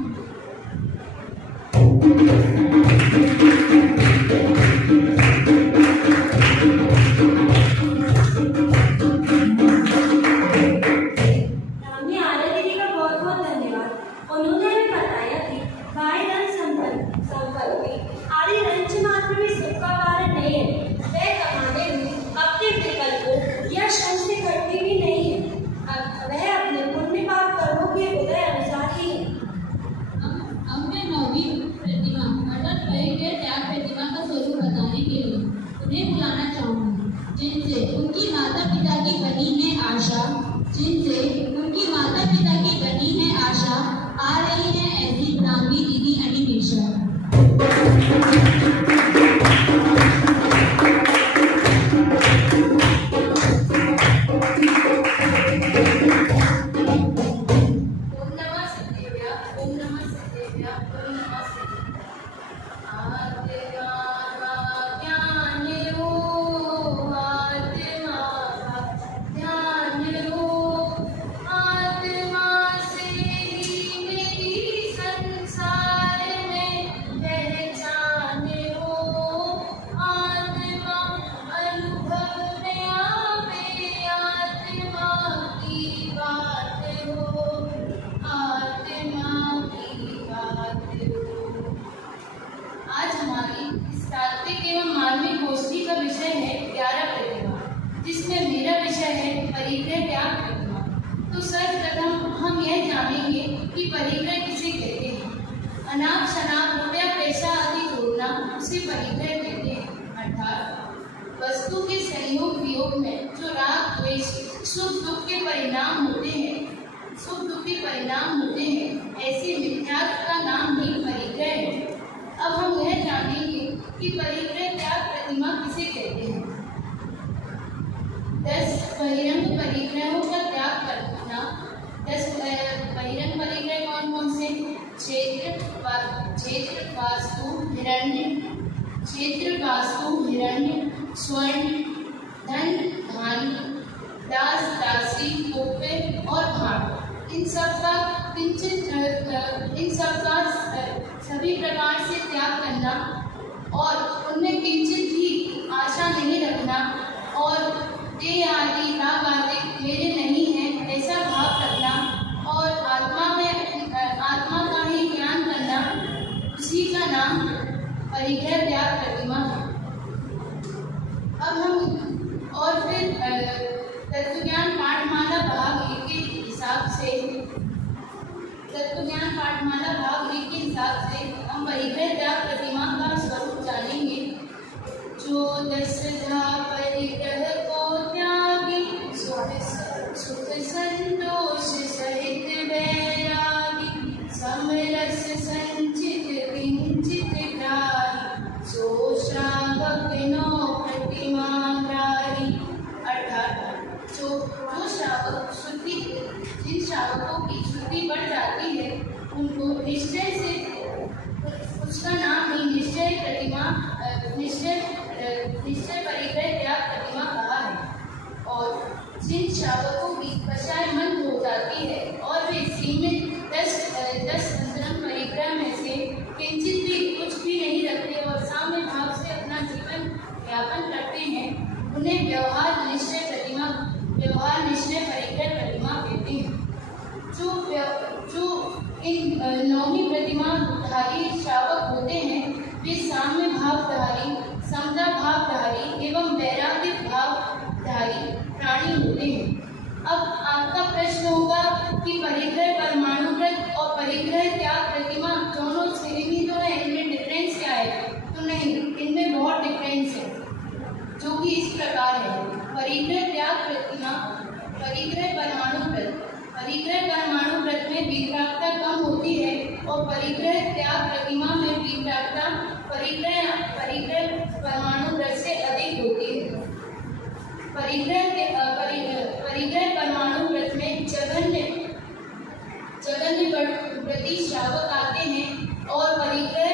ज्ञान विषय है 11 प्रतिमा, जिसमें मेरा विषय है परिग्रह त्याग प्रतिमा। तो सर्वप्रथम हम यह जानेंगे कि परिग्रह किसे कहते हैं। अनाप शनाप रुपया पैसा आदि जोड़ना उसे परिग्रह कहते हैं। अर्थात वस्तु के संयोग वियोग में जो राग द्वेष सुख दुख के परिणाम होते हैं, ऐसे मिथ्यात्व का नाम ही परिग्रह है। अब हम यह जानेंगे कि परिग्रह त्याग प्रतिमा किसे कहते हैं। 10 बहिरंग परिग्रहों का त्याग करना। 10 बहिरंग परिग्रह कौन कौन से? क्षेत्र वास्तु हिरण्य स्वर्ण धन धान्य दास दासी कुप्पे और भाट, इन सब का सभी प्रकार से त्याग करना और उनमें किंचित भी आशा नहीं रखना और देह आदि राग आदि मेरे नहीं है ऐसा भाव रखना और आत्मा का ही ज्ञान करना, उसी का नाम परिग्रह त्याग प्रतिमा है। अब हम और फिर तत्वज्ञान पाठमाला भाग 1 के हिसाब से हम परिग्रह त्याग प्रतिमा का स्वरूप जानेंगे। जो 10 परिग्रह को त्यागी सुख संतोष सहित वैरागी, समरस संचित किंचित ग्राही, सो श्रावक नो प्रतिमा ग्राही। अर्थात जिन श्रावकों की शुद्धि बढ़ जाती है उनको निश्चय से उसका नाम ही निश्चय परिग्रह त्याग प्रतिमा कहा है। और जिन श्रावकों की पश्चायमन हो जाती है और वे सीमित 10 अंतरंग परिग्रह में से किंचित भी कुछ भी नहीं रखते और साम्य भाव से अपना जीवन यापन करते हैं, उन्हें व्यवहार निश्चय परिग्रह प्रतिमा कहते हैं। जो इन 9वीं प्रतिमाधारी श्रावक होते हैं वे साम्य भावधारी, समता भावधारी एवं वैराग्य भावधारी प्राणी होते हैं। अब आपका प्रश्न होगा कि परिग्रह परमाणुव्रत और परिग्रह त्याग प्रतिमा दोनों सेम ही तो है, इनमें डिफरेंस क्या है? तो नहीं, इनमें बहुत डिफरेंस है, जो कि इस प्रकार है। परिग्रह त्याग प्रतिमा, परिग्रह परमाणुव्रत में वीतरागता कम होती है और परिग्रह त्याग प्रतिमा में वीतरागता परिग्रह परमाणुव्रत से अधिक होती है। परिग्रह परमाणुव्रत में जघन्य व्रती श्रावक आते हैं और परिग्रह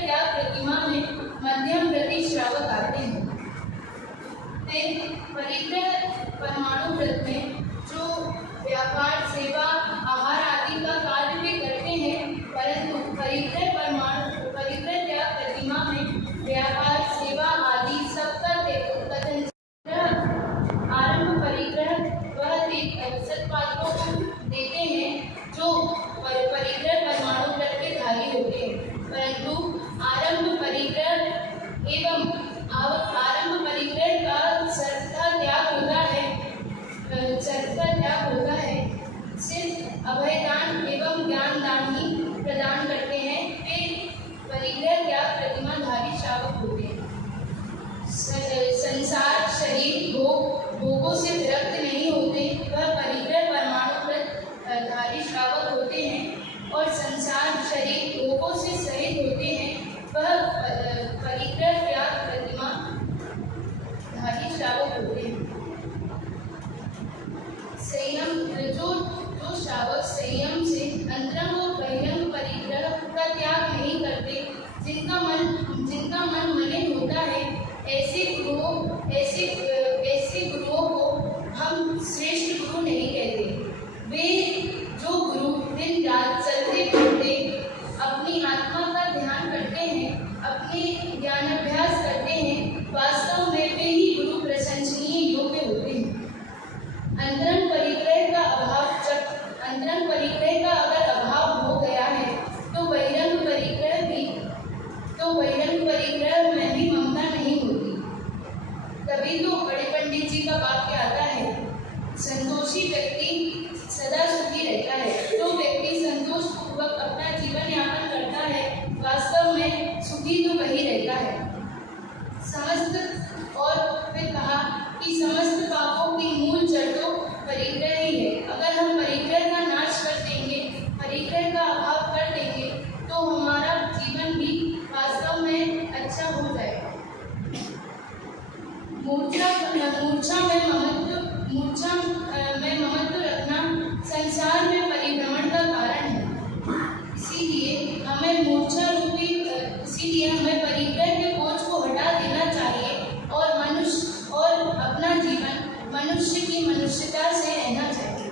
त्याग प्रतिमा में मध्यम व्रती श्रावक आते हैं। परिग्रह परमाणुव्रत में जो व्यापार सेवा आहार आदि का कार्य भी करते हैं, परंतु परिग्रह त्याग प्रतिमा में व्यापार सेवा आदि सबका आरंभ परिग्रह वह सत्पात्रों को देते हैं जो परिग्रह परमाणुव्रत के धारी होते हैं, परंतु आरंभ परिग्रह का सर्वथा त्याग होता है। सिर्फ अभयदान एवं ज्ञानदान ही प्रदान करते हैं, वे परिग्रह त्याग प्रतिमाधारी श्रावक होते हैं। संसार शरीर भोगों से विरक्त नहीं होते, वह परिग्रह परमाणुव्रत धारी श्रावक होते हैं और संसार शरीर भोगों से सहित होते हैं, वह परिग्रह त्याग प्रतिमा इसीलिए हमें परिग्रह के बोझ को हटा देना चाहिए और अपना जीवन मनुष्य की मनुष्यता से रहना चाहिए।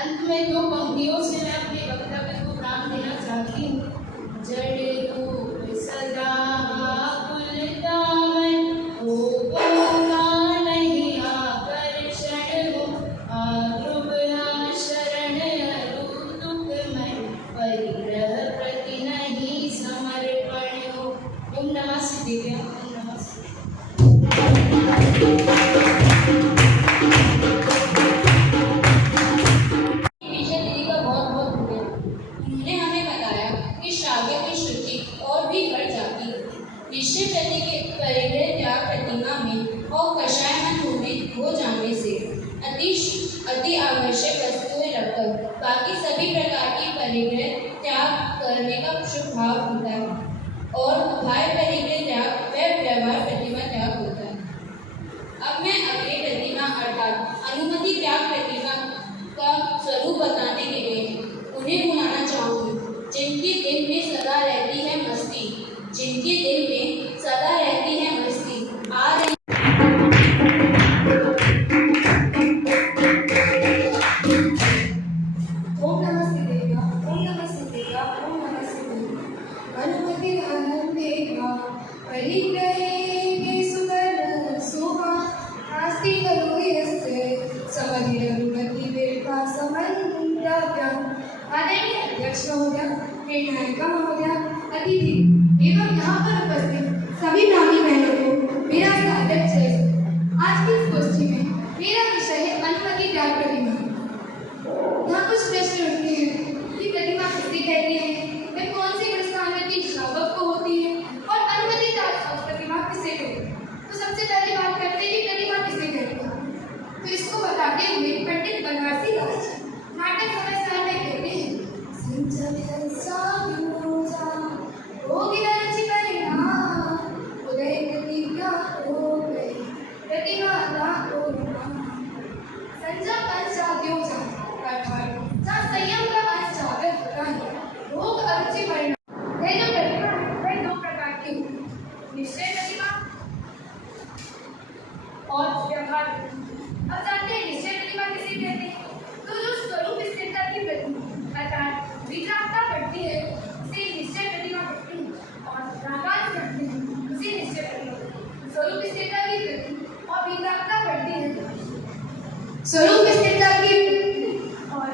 अंत में दो पंक्तियों से मैं अपने वक्तव्य को विराम देना चाहती हूँ। जड़ रूप सदा व्याकुल दामन, हो गंगा नहीं आकर्षण हो, आद्रुव शरण अरु दुख मन, परिग्रह प्रति नहीं समर्पण हो। ओम नमः शिवाय। ओम नमः विजय दीदी का बहुत बहुत धन्यवाद। उन्होंने हमें बताया कि श्राव्य की श्रुति और भी बढ़ जाती है। निश्चय प्रति के परिग्रह त्याग प्रतिमा में और कषायमन हो जाने से अति आवश्यक वस्तुएं रखकर बाकी सभी प्रकार की परिग्रह त्याग करने का शुभ भाव होता है और बाह्य परिग्रह त्याग व व्यवहार प्रतिमा त्याग होता है। अब मैं अगली प्रतिमा अर्थात अनुमति त्याग प्रतिमा का स्वरूप बताने के लिए उन्हें बुलाना चाहूँगी, जिनके दिल में सदा रहती है मस्ती, जिनके दिल में सदा रहती है मस्ती। आ रही ओम नमः शिवाय। ओम नमः शिवाय। ओम नमः शिवाय। अनुमति आनंदेगा परिग्रहे के सुकर सुहा, नास्ति करो यस्य समधि अनुमति वेका समन्वय। आदरणीय अध्यक्ष महोदय, निर्णायिका महोदय, अतिथि एवं यहाँ पर उपस्थित सभी नामी बहनों को मेरा स्वागत है। आज की इस गोष्ठी में मेरा विषय है अनुमति त्याग प्रतिमा। यहाँ कुछ प्रश्न उठते हैं कि प्रतिमा किसे कहते हैं, वे कौन से प्रस्थान की श्रावक को होती है और अनुमति त्याग प्रतिमा किसे कहते हैं। तो सबसे पहले बात करते हैं कि प्रतिमा किसे कहते हैं। तो इसको बताते हुए पंडित बनारसी दास नाटक समयसार में कहते हैं, संयम का अंश जागर होता है, रोग अरुचि परिणाम। यह जो प्रतिमा है वह दो प्रकार की होती है, निश्चय प्रतिमा और व्यवहार प्रतिमा। अब जानते हैं निश्चय प्रतिमा किसे कहते हैं। तो जो स्वरूप स्थिरता की प्रतिमा अर्थात विचारता बढ़ती है उसे निश्चय प्रतिमा कहते हैं और रागांश बढ़ते हैं उसे निश्चय प्रतिमा कहते हैं। स्वरूप स्थिरता की प्रतिमा और विचारता बढ़ती है, स्वरूप स्थिरता की और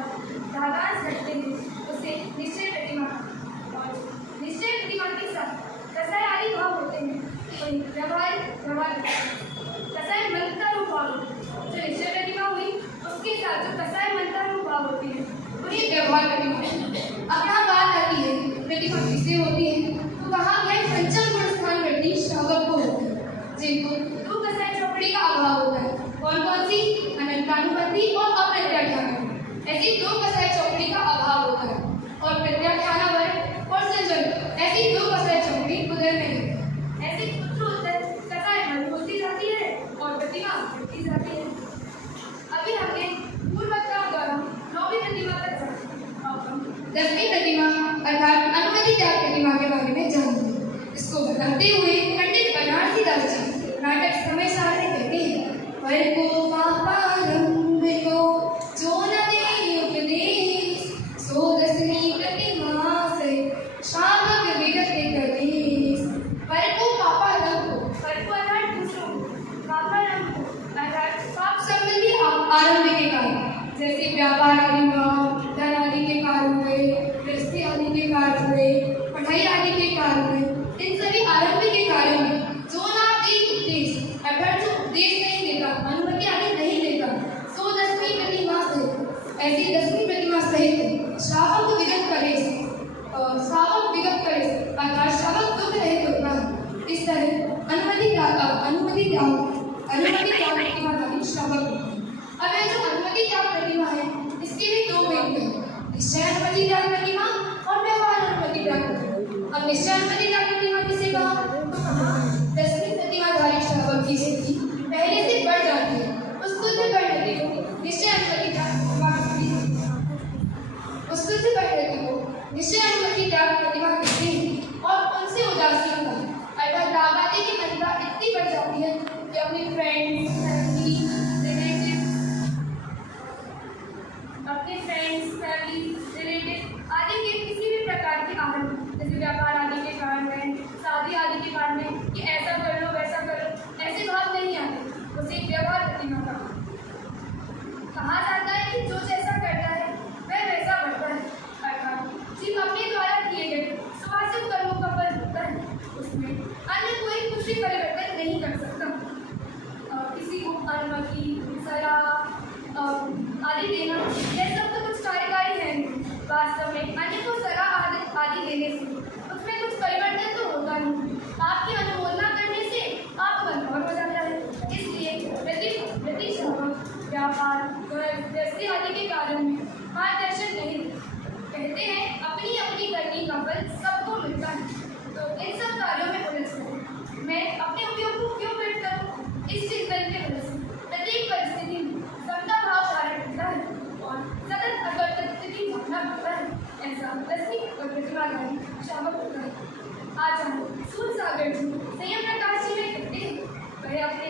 रागांश बढ़ते हैं उसे निश्चय प्रतिमा और निश्चय प्रतिमा के साथ कसाय आदि भाव होते हैं। व्यवहार कसाय मंत्र रूप भाव जो निश्चय प्रतिमा हुई उसके साथ जो कसाय मंत्र रूप भाव होती है उन्हें व्यवहार प्रतिमा। अब यहाँ बात आती है प्रतिमा किसे होती है, तो कहा गया पंचम गुण स्थान वृद्धि श्रावक को होती है, जिनको दो कसाय चौकड़ी का अभाव होता है। कौन कौन सी? अनंतानुपति और अप्रत्याख्यान। ऐसी दो कसाय चौकड़ी का अभाव होता है और प्रत्याख्यानावर और संजन ऐसी दो कसाय चौकड़ी उदय में है। ऐसे पुत्र उत्तर कसाय मन होती जाती है और प्रतिमा बढ़ती जाती है। अभी हमने पूर्ववक्ताओं द्वारा 9वीं प्रतिमा तक जाना, अब हम 10वीं प्रतिमा अर्थात अनुमति त्याग प्रतिमा के बारे में जानेंगे। इसको बताते हुए पंडित बनारसी दास जी नाटक समय सार में कहते हैं, पर को पापारंभ को जो न दे उपदेश, सो 10वीं प्रतिमा से श्रावक विगत कलेश। पर को पापारंभ को, पर को अर्थात दूसरों को, पापारंभ को अर्थात पाप संबंधी आरंभ के कारण, जैसे व्यापार आदि का, धन आदि के कार्य हुए, गृहस्थी आदि के कार्य हुए, पढ़ाई आदि के कार्य हुए, इन सभी आरंभ के कार्य में जो ना दे उपदेश अर्थात जो उपदेश नहीं देता, अनुमति आदि नहीं देता, सो 10वीं प्रतिमा से ऐसी 10वीं प्रतिमा सहित श्रावक विगत कलेश, श्रावक विगत कलेश अर्थात श्रावक दुख रहित होता है। इस तरह अनुमति त्याग प्रतिमा का श्रावक होता है। अब यह जो अनुमति त्याग प्रतिमा है इसके भी दो भेद हैं, निश्चय अनुमति त्याग प्रतिमा और व्यवहार अनुमति त्याग प्रतिमा। अब निश्चय अनुमति त्याग प्रतिमा किसे कहा, तो कहा 10वीं प्रतिमाधारी श्रावक की स्थिति पहले से बढ़ जाती है, उस शुद्ध बढ़ने को निश्चय अनुमति त्याग उस शुद्ध बढ़ने को निश्चय अनुमति त्याग प्रतिमा कहते हैं और उनसे उदासीन भी परिवर्तन नहीं कर सकता। किसी को अनुमति, सलाह आदि देना, यह सब तो कुछ कार्यकारी है नहीं। वास्तव में अन्य को सलाह आदि देने से उसमें कुछ परिवर्तन तो होता नहीं। आपकी अनुमोदना करने से आप मन और हो जाता है। इसलिए व्यापार, व्यवसाय आदि के कार्यों में मार्गदर्शन नहीं। कहते हैं अपनी अपनी करनी का फल सबको मिलता है, तो इन सब कार्यों में उलझ मैं अपने उपयोग को क्यों व्यक्त करूँ? इस चिंतन के वजह से प्रत्येक परिस्थिति में समता भाव धारण करता है और सतत अकर्तव्य की भावना करता है। ऐसा रश्मि और प्रतिभाधारी शावक होता है। आज हम सूर्य सागर जी संयम प्रकाश जी में कहते हैं, वह अपने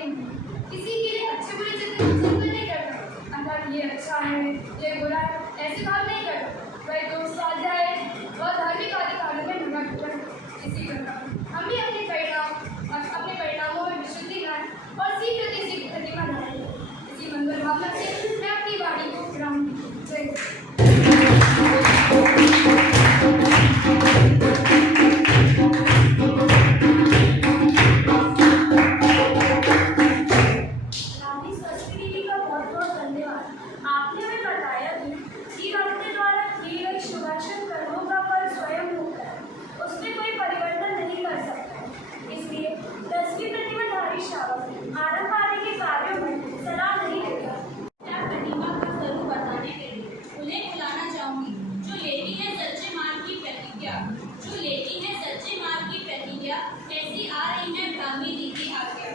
किसी के लिए अच्छे बुरे चिंतन नहीं करता, अर्थात ये अच्छा है ये बुरा है ऐसे भाव नहीं करता। वह तो स्वाध्याय व धार्मिक आदि कार्यों में लगा होता है। इसी प्रकार हम भी अपने परिणामों में विशुद्धि लाएं और शीघ्र प्रतिभा लाएं। इसी मंगल भावना से मैं अपनी वाणी को विराम दूं। कैसी आ रही है ब्राह्मी दीदी आज्ञा।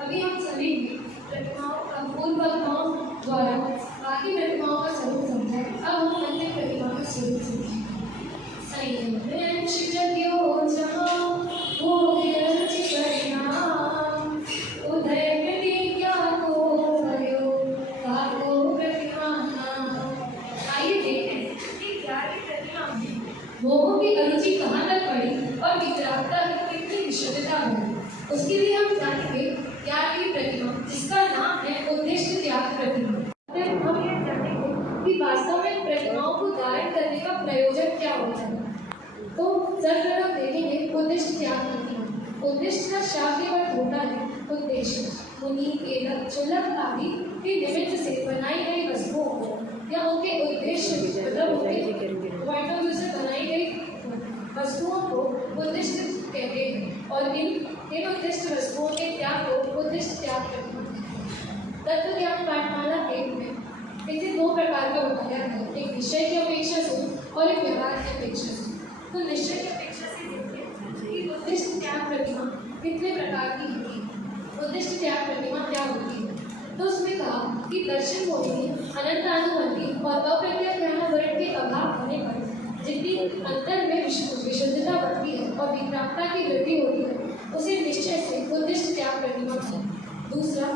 अभी हम सभी पूर्व प्रतिमाओं द्वारा बाकी प्रतिमाओं का स्वरूप समझा। अब हम अन्य प्रतिमा का स्वरूप समझें। आइए देखें कि क्या ये प्रतिमा में मोह की अरुचि कहाँ तक पड़ी और विकरालता की कितनी विशुद्धता है। उसके लिए हम जानेंगे त्याग की प्रतिमा, जिसका नाम है उद्दिष्ट त्याग प्रतिमा। फिर हम यह जानेंगे कि वास्तव में प्रतिमाओं को धारण करने का प्रयोजन क्या होता है। तो सर्वप्रथम देखेंगे उद्दिष्ट त्याग प्रतिमा। उद्दिष्ट का शाब्दिक अर्थ होता है उद्देश्य। मुनि, केलक, चुल्लक आदि के निमित्त से बनाई गई वस्तुओं को या उनके उद्देश्य मतलब उनके से बनाई गई वस्तुओं को उद्दिष्ट कहते हैं और इन उद्दिष्ट वस्तुओं के त्याग को उद्दिष्ट त्याग करते हैं। तत्व ज्ञान पाठमाला एक में इसे दो प्रकार का बताया है, एक निश्चय की अपेक्षा से और एक व्यवहार की अपेक्षा से। तो निश्चय की अपेक्षा से देखते हैं कि उद्दिष्ट त्याग प्रतिमा कितने प्रकार की होती है। उद्दिष्ट त्याग प्रतिमा क्या होती है? तो उसमें कहा कि दर्शन होने अनंतानुमति और अप्रत्यय के अभाव होने पर जितनी अंतर में विशुद्धता बढ़ती है और विक्रांता की वृद्धि होती है, उसे निश्चय से उद्दिष्ट त्याग प्रतिमा है। दूसरा,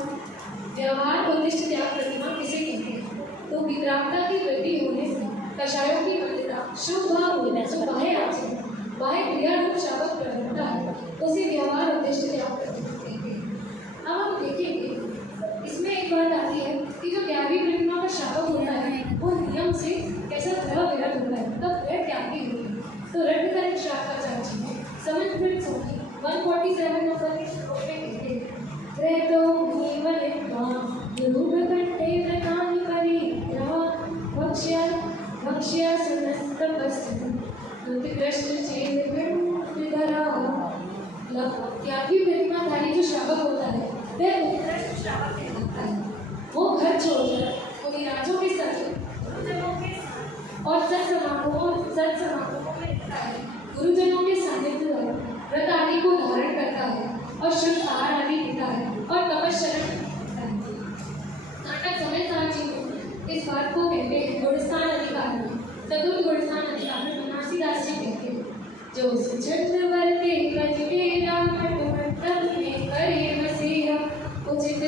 व्यवहार उद्दिष्ट त्याग प्रतिमा किसे कहते हैं? तो विक्रांता की वृद्धि होने से कषायों की मंदिरा शुभ भाव होने से बाह्य क्रिया रूप शावक प्रवृत्ता है, उसे व्यवहार उद्दिष्ट त्याग प्रतिमा कहते हैं। अब हम देखेंगे इसमें एक बात आती है कि जो त्यागी प्रतिमा का शावक होता है वो नियम से कैसा ग्रह विरत होता है, तब वह त्यागी होता है। तो रट करें शाखाचार्य जी ने 147 नंबर के श्लोक में कहते हैं, "त्रैतो जीवन रूप कंठे व्रतानि परिग्रह भक्ष्य सुनस्तपस्ति कृष्ण चेत विधरा।" त्यागी प्रतिमाधारी जो शावक होता है वह उत्कृष्ट शावक कहलाता है। वो घर छोड़कर मुनिराजों के साथ और सत्समागमों में रहता है, गुरुजनों के सानिध्य द्वारा व्रत आदि को धारण करता है और शुद्ध आहार आदि पीता है और तपश्चरण करता है। नाटक समय जी इस बात को कहते हैं गुणस्थान अधिकार में, चतुर्थ गुणस्थान अधिकार में बनासीदास जी कहते हैं, जो चक्रवर्ती कजके राम में करे मसीहा उचित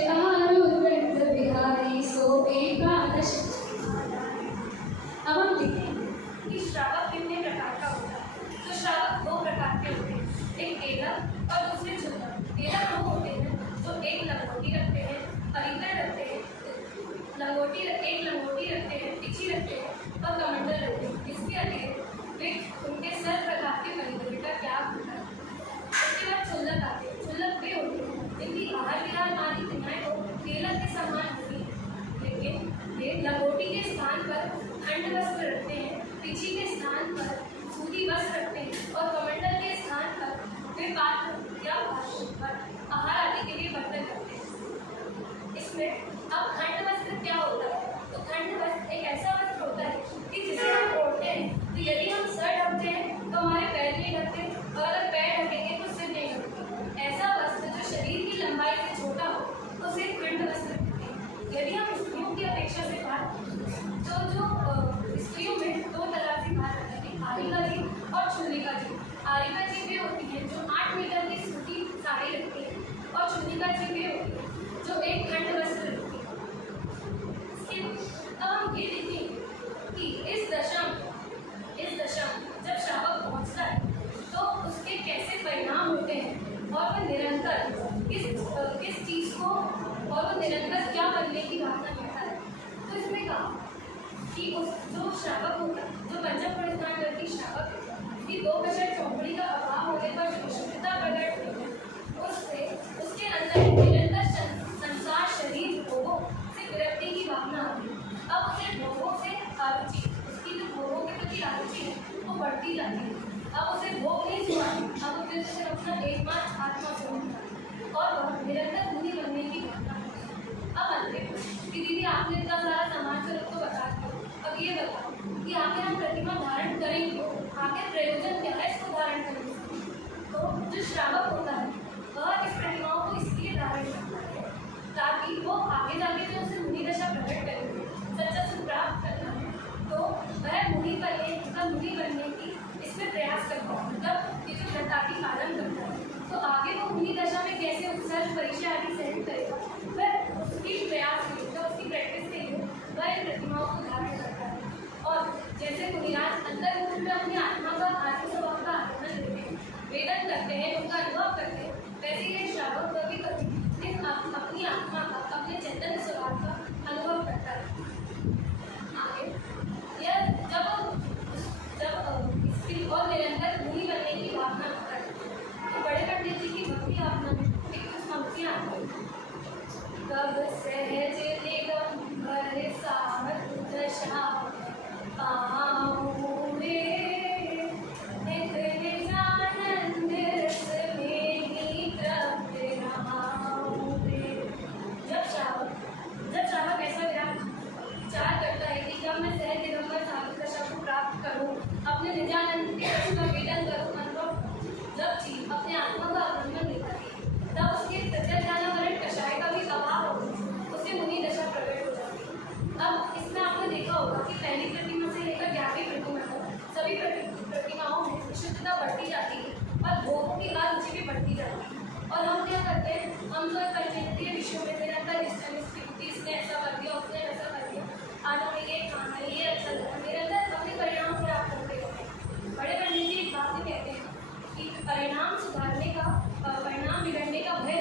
किस चीज़ को और वो निरंतर क्या बनने की भावना करता है। तो इसमें कहा कि उस जो श्रावक होता है, जो पंचम परिस्नान करती श्रावक है, कि 2 गज चौकड़ी का अभाव होने पर जो शुद्धता प्रकट होती है, उससे उसके अंदर निरंतर संसार शरीर भोगों से विरक्ति की भावना आती है। अब उसे भोगों से आरुचि, उसकी जो भोगों के प्रति आरुचि है वो बढ़ती जाती है। अब उसे भोग नहीं सुनाती, अब उसे सिर्फ अपना एकमात्र आत्मा से होता है और वह निरंतर मुनि बनने की भावना है। अब अंतिम कि दीदी आपने इतना सारा समाज स्वरूप तो बता दिया, अब ये बताओ कि आखिर हम प्रतिमा धारण करेंगे तो आखिर प्रयोजन क्या है इसको धारण करने से। तो जो श्रावक होता है वह इस प्रतिमाओं को इसलिए धारण करता है ताकि वो आगे जाके जो उसे मुनि दशा प्रकट करेंगे, सच्चा सुख प्राप्त करना है, तो वह मुनि बनने की इसमें प्रयास करता है। मतलब ये जो व्रता की पालन करता है तो आगे वो मुनि दशा में कैसे उत्सर्ग परीक्षा आदि सहन करेगा, वह उसकी प्रयास के लिए, उसकी प्रैक्टिस के लिए वह इन प्रतिमाओं को धारण करता है। और जैसे मुनिराज अंतर्मुख में अपनी आत्मा का आत्म स्वभाव का आगमन लेते हैं, वेदन करते हैं, उनका अनुभव करते हैं, वैसे ही श्रावक भी कभी अपनी आत्मा का, अपने चैतन्य स्वभाव का अनुभव करता है। आगे यह जब इसकी और निरंतर मुनि बनने की भावना होता है तो बड़े पंडित जी की भक्ति भावना में एक कुछ पंक्तियाँ आती हैं। कब सहज निगम सामर्थ दशा पाऊँ रे, नित निजानंद रस में ही तृप्त रहाऊँ रे। जब श्रावक ऐसा विचार करता है कि जब मैं सहज दिगंबर सामर्थ दशा को प्राप्त करूँ, अपने निजानंद के रस का वेदन करूँ, अनुभव जब जीव अपने आत्मा का आगमन लेता है तब उसके प्रत्यज्ञानावरण कषाय का भी अभाव होगा, उससे मुनि दशा प्रकट हो जाती है। अब इसमें आपने देखा होगा कि पहली प्रतिमा से लेकर 11वीं प्रतिमा तक सभी प्रतिमाओं में शुद्धता बढ़ती जाती है और भोगों की रुचि भी बढ़ती जाती है। और हम क्या करते हैं, हम तो पंचेंद्रिय विषयों में निरंतर इसने ऐसा कर दिया, उसने ऐसा कर दिया, आज हमें ये खाना है, ये अच्छा लगा, निरंतर अपने परिणाम प्राप्त करते रहते हैं। बड़े पंडित जी एक बात कहते हैं कि परिणाम सुधारने का, परिणाम बिगड़ने का भय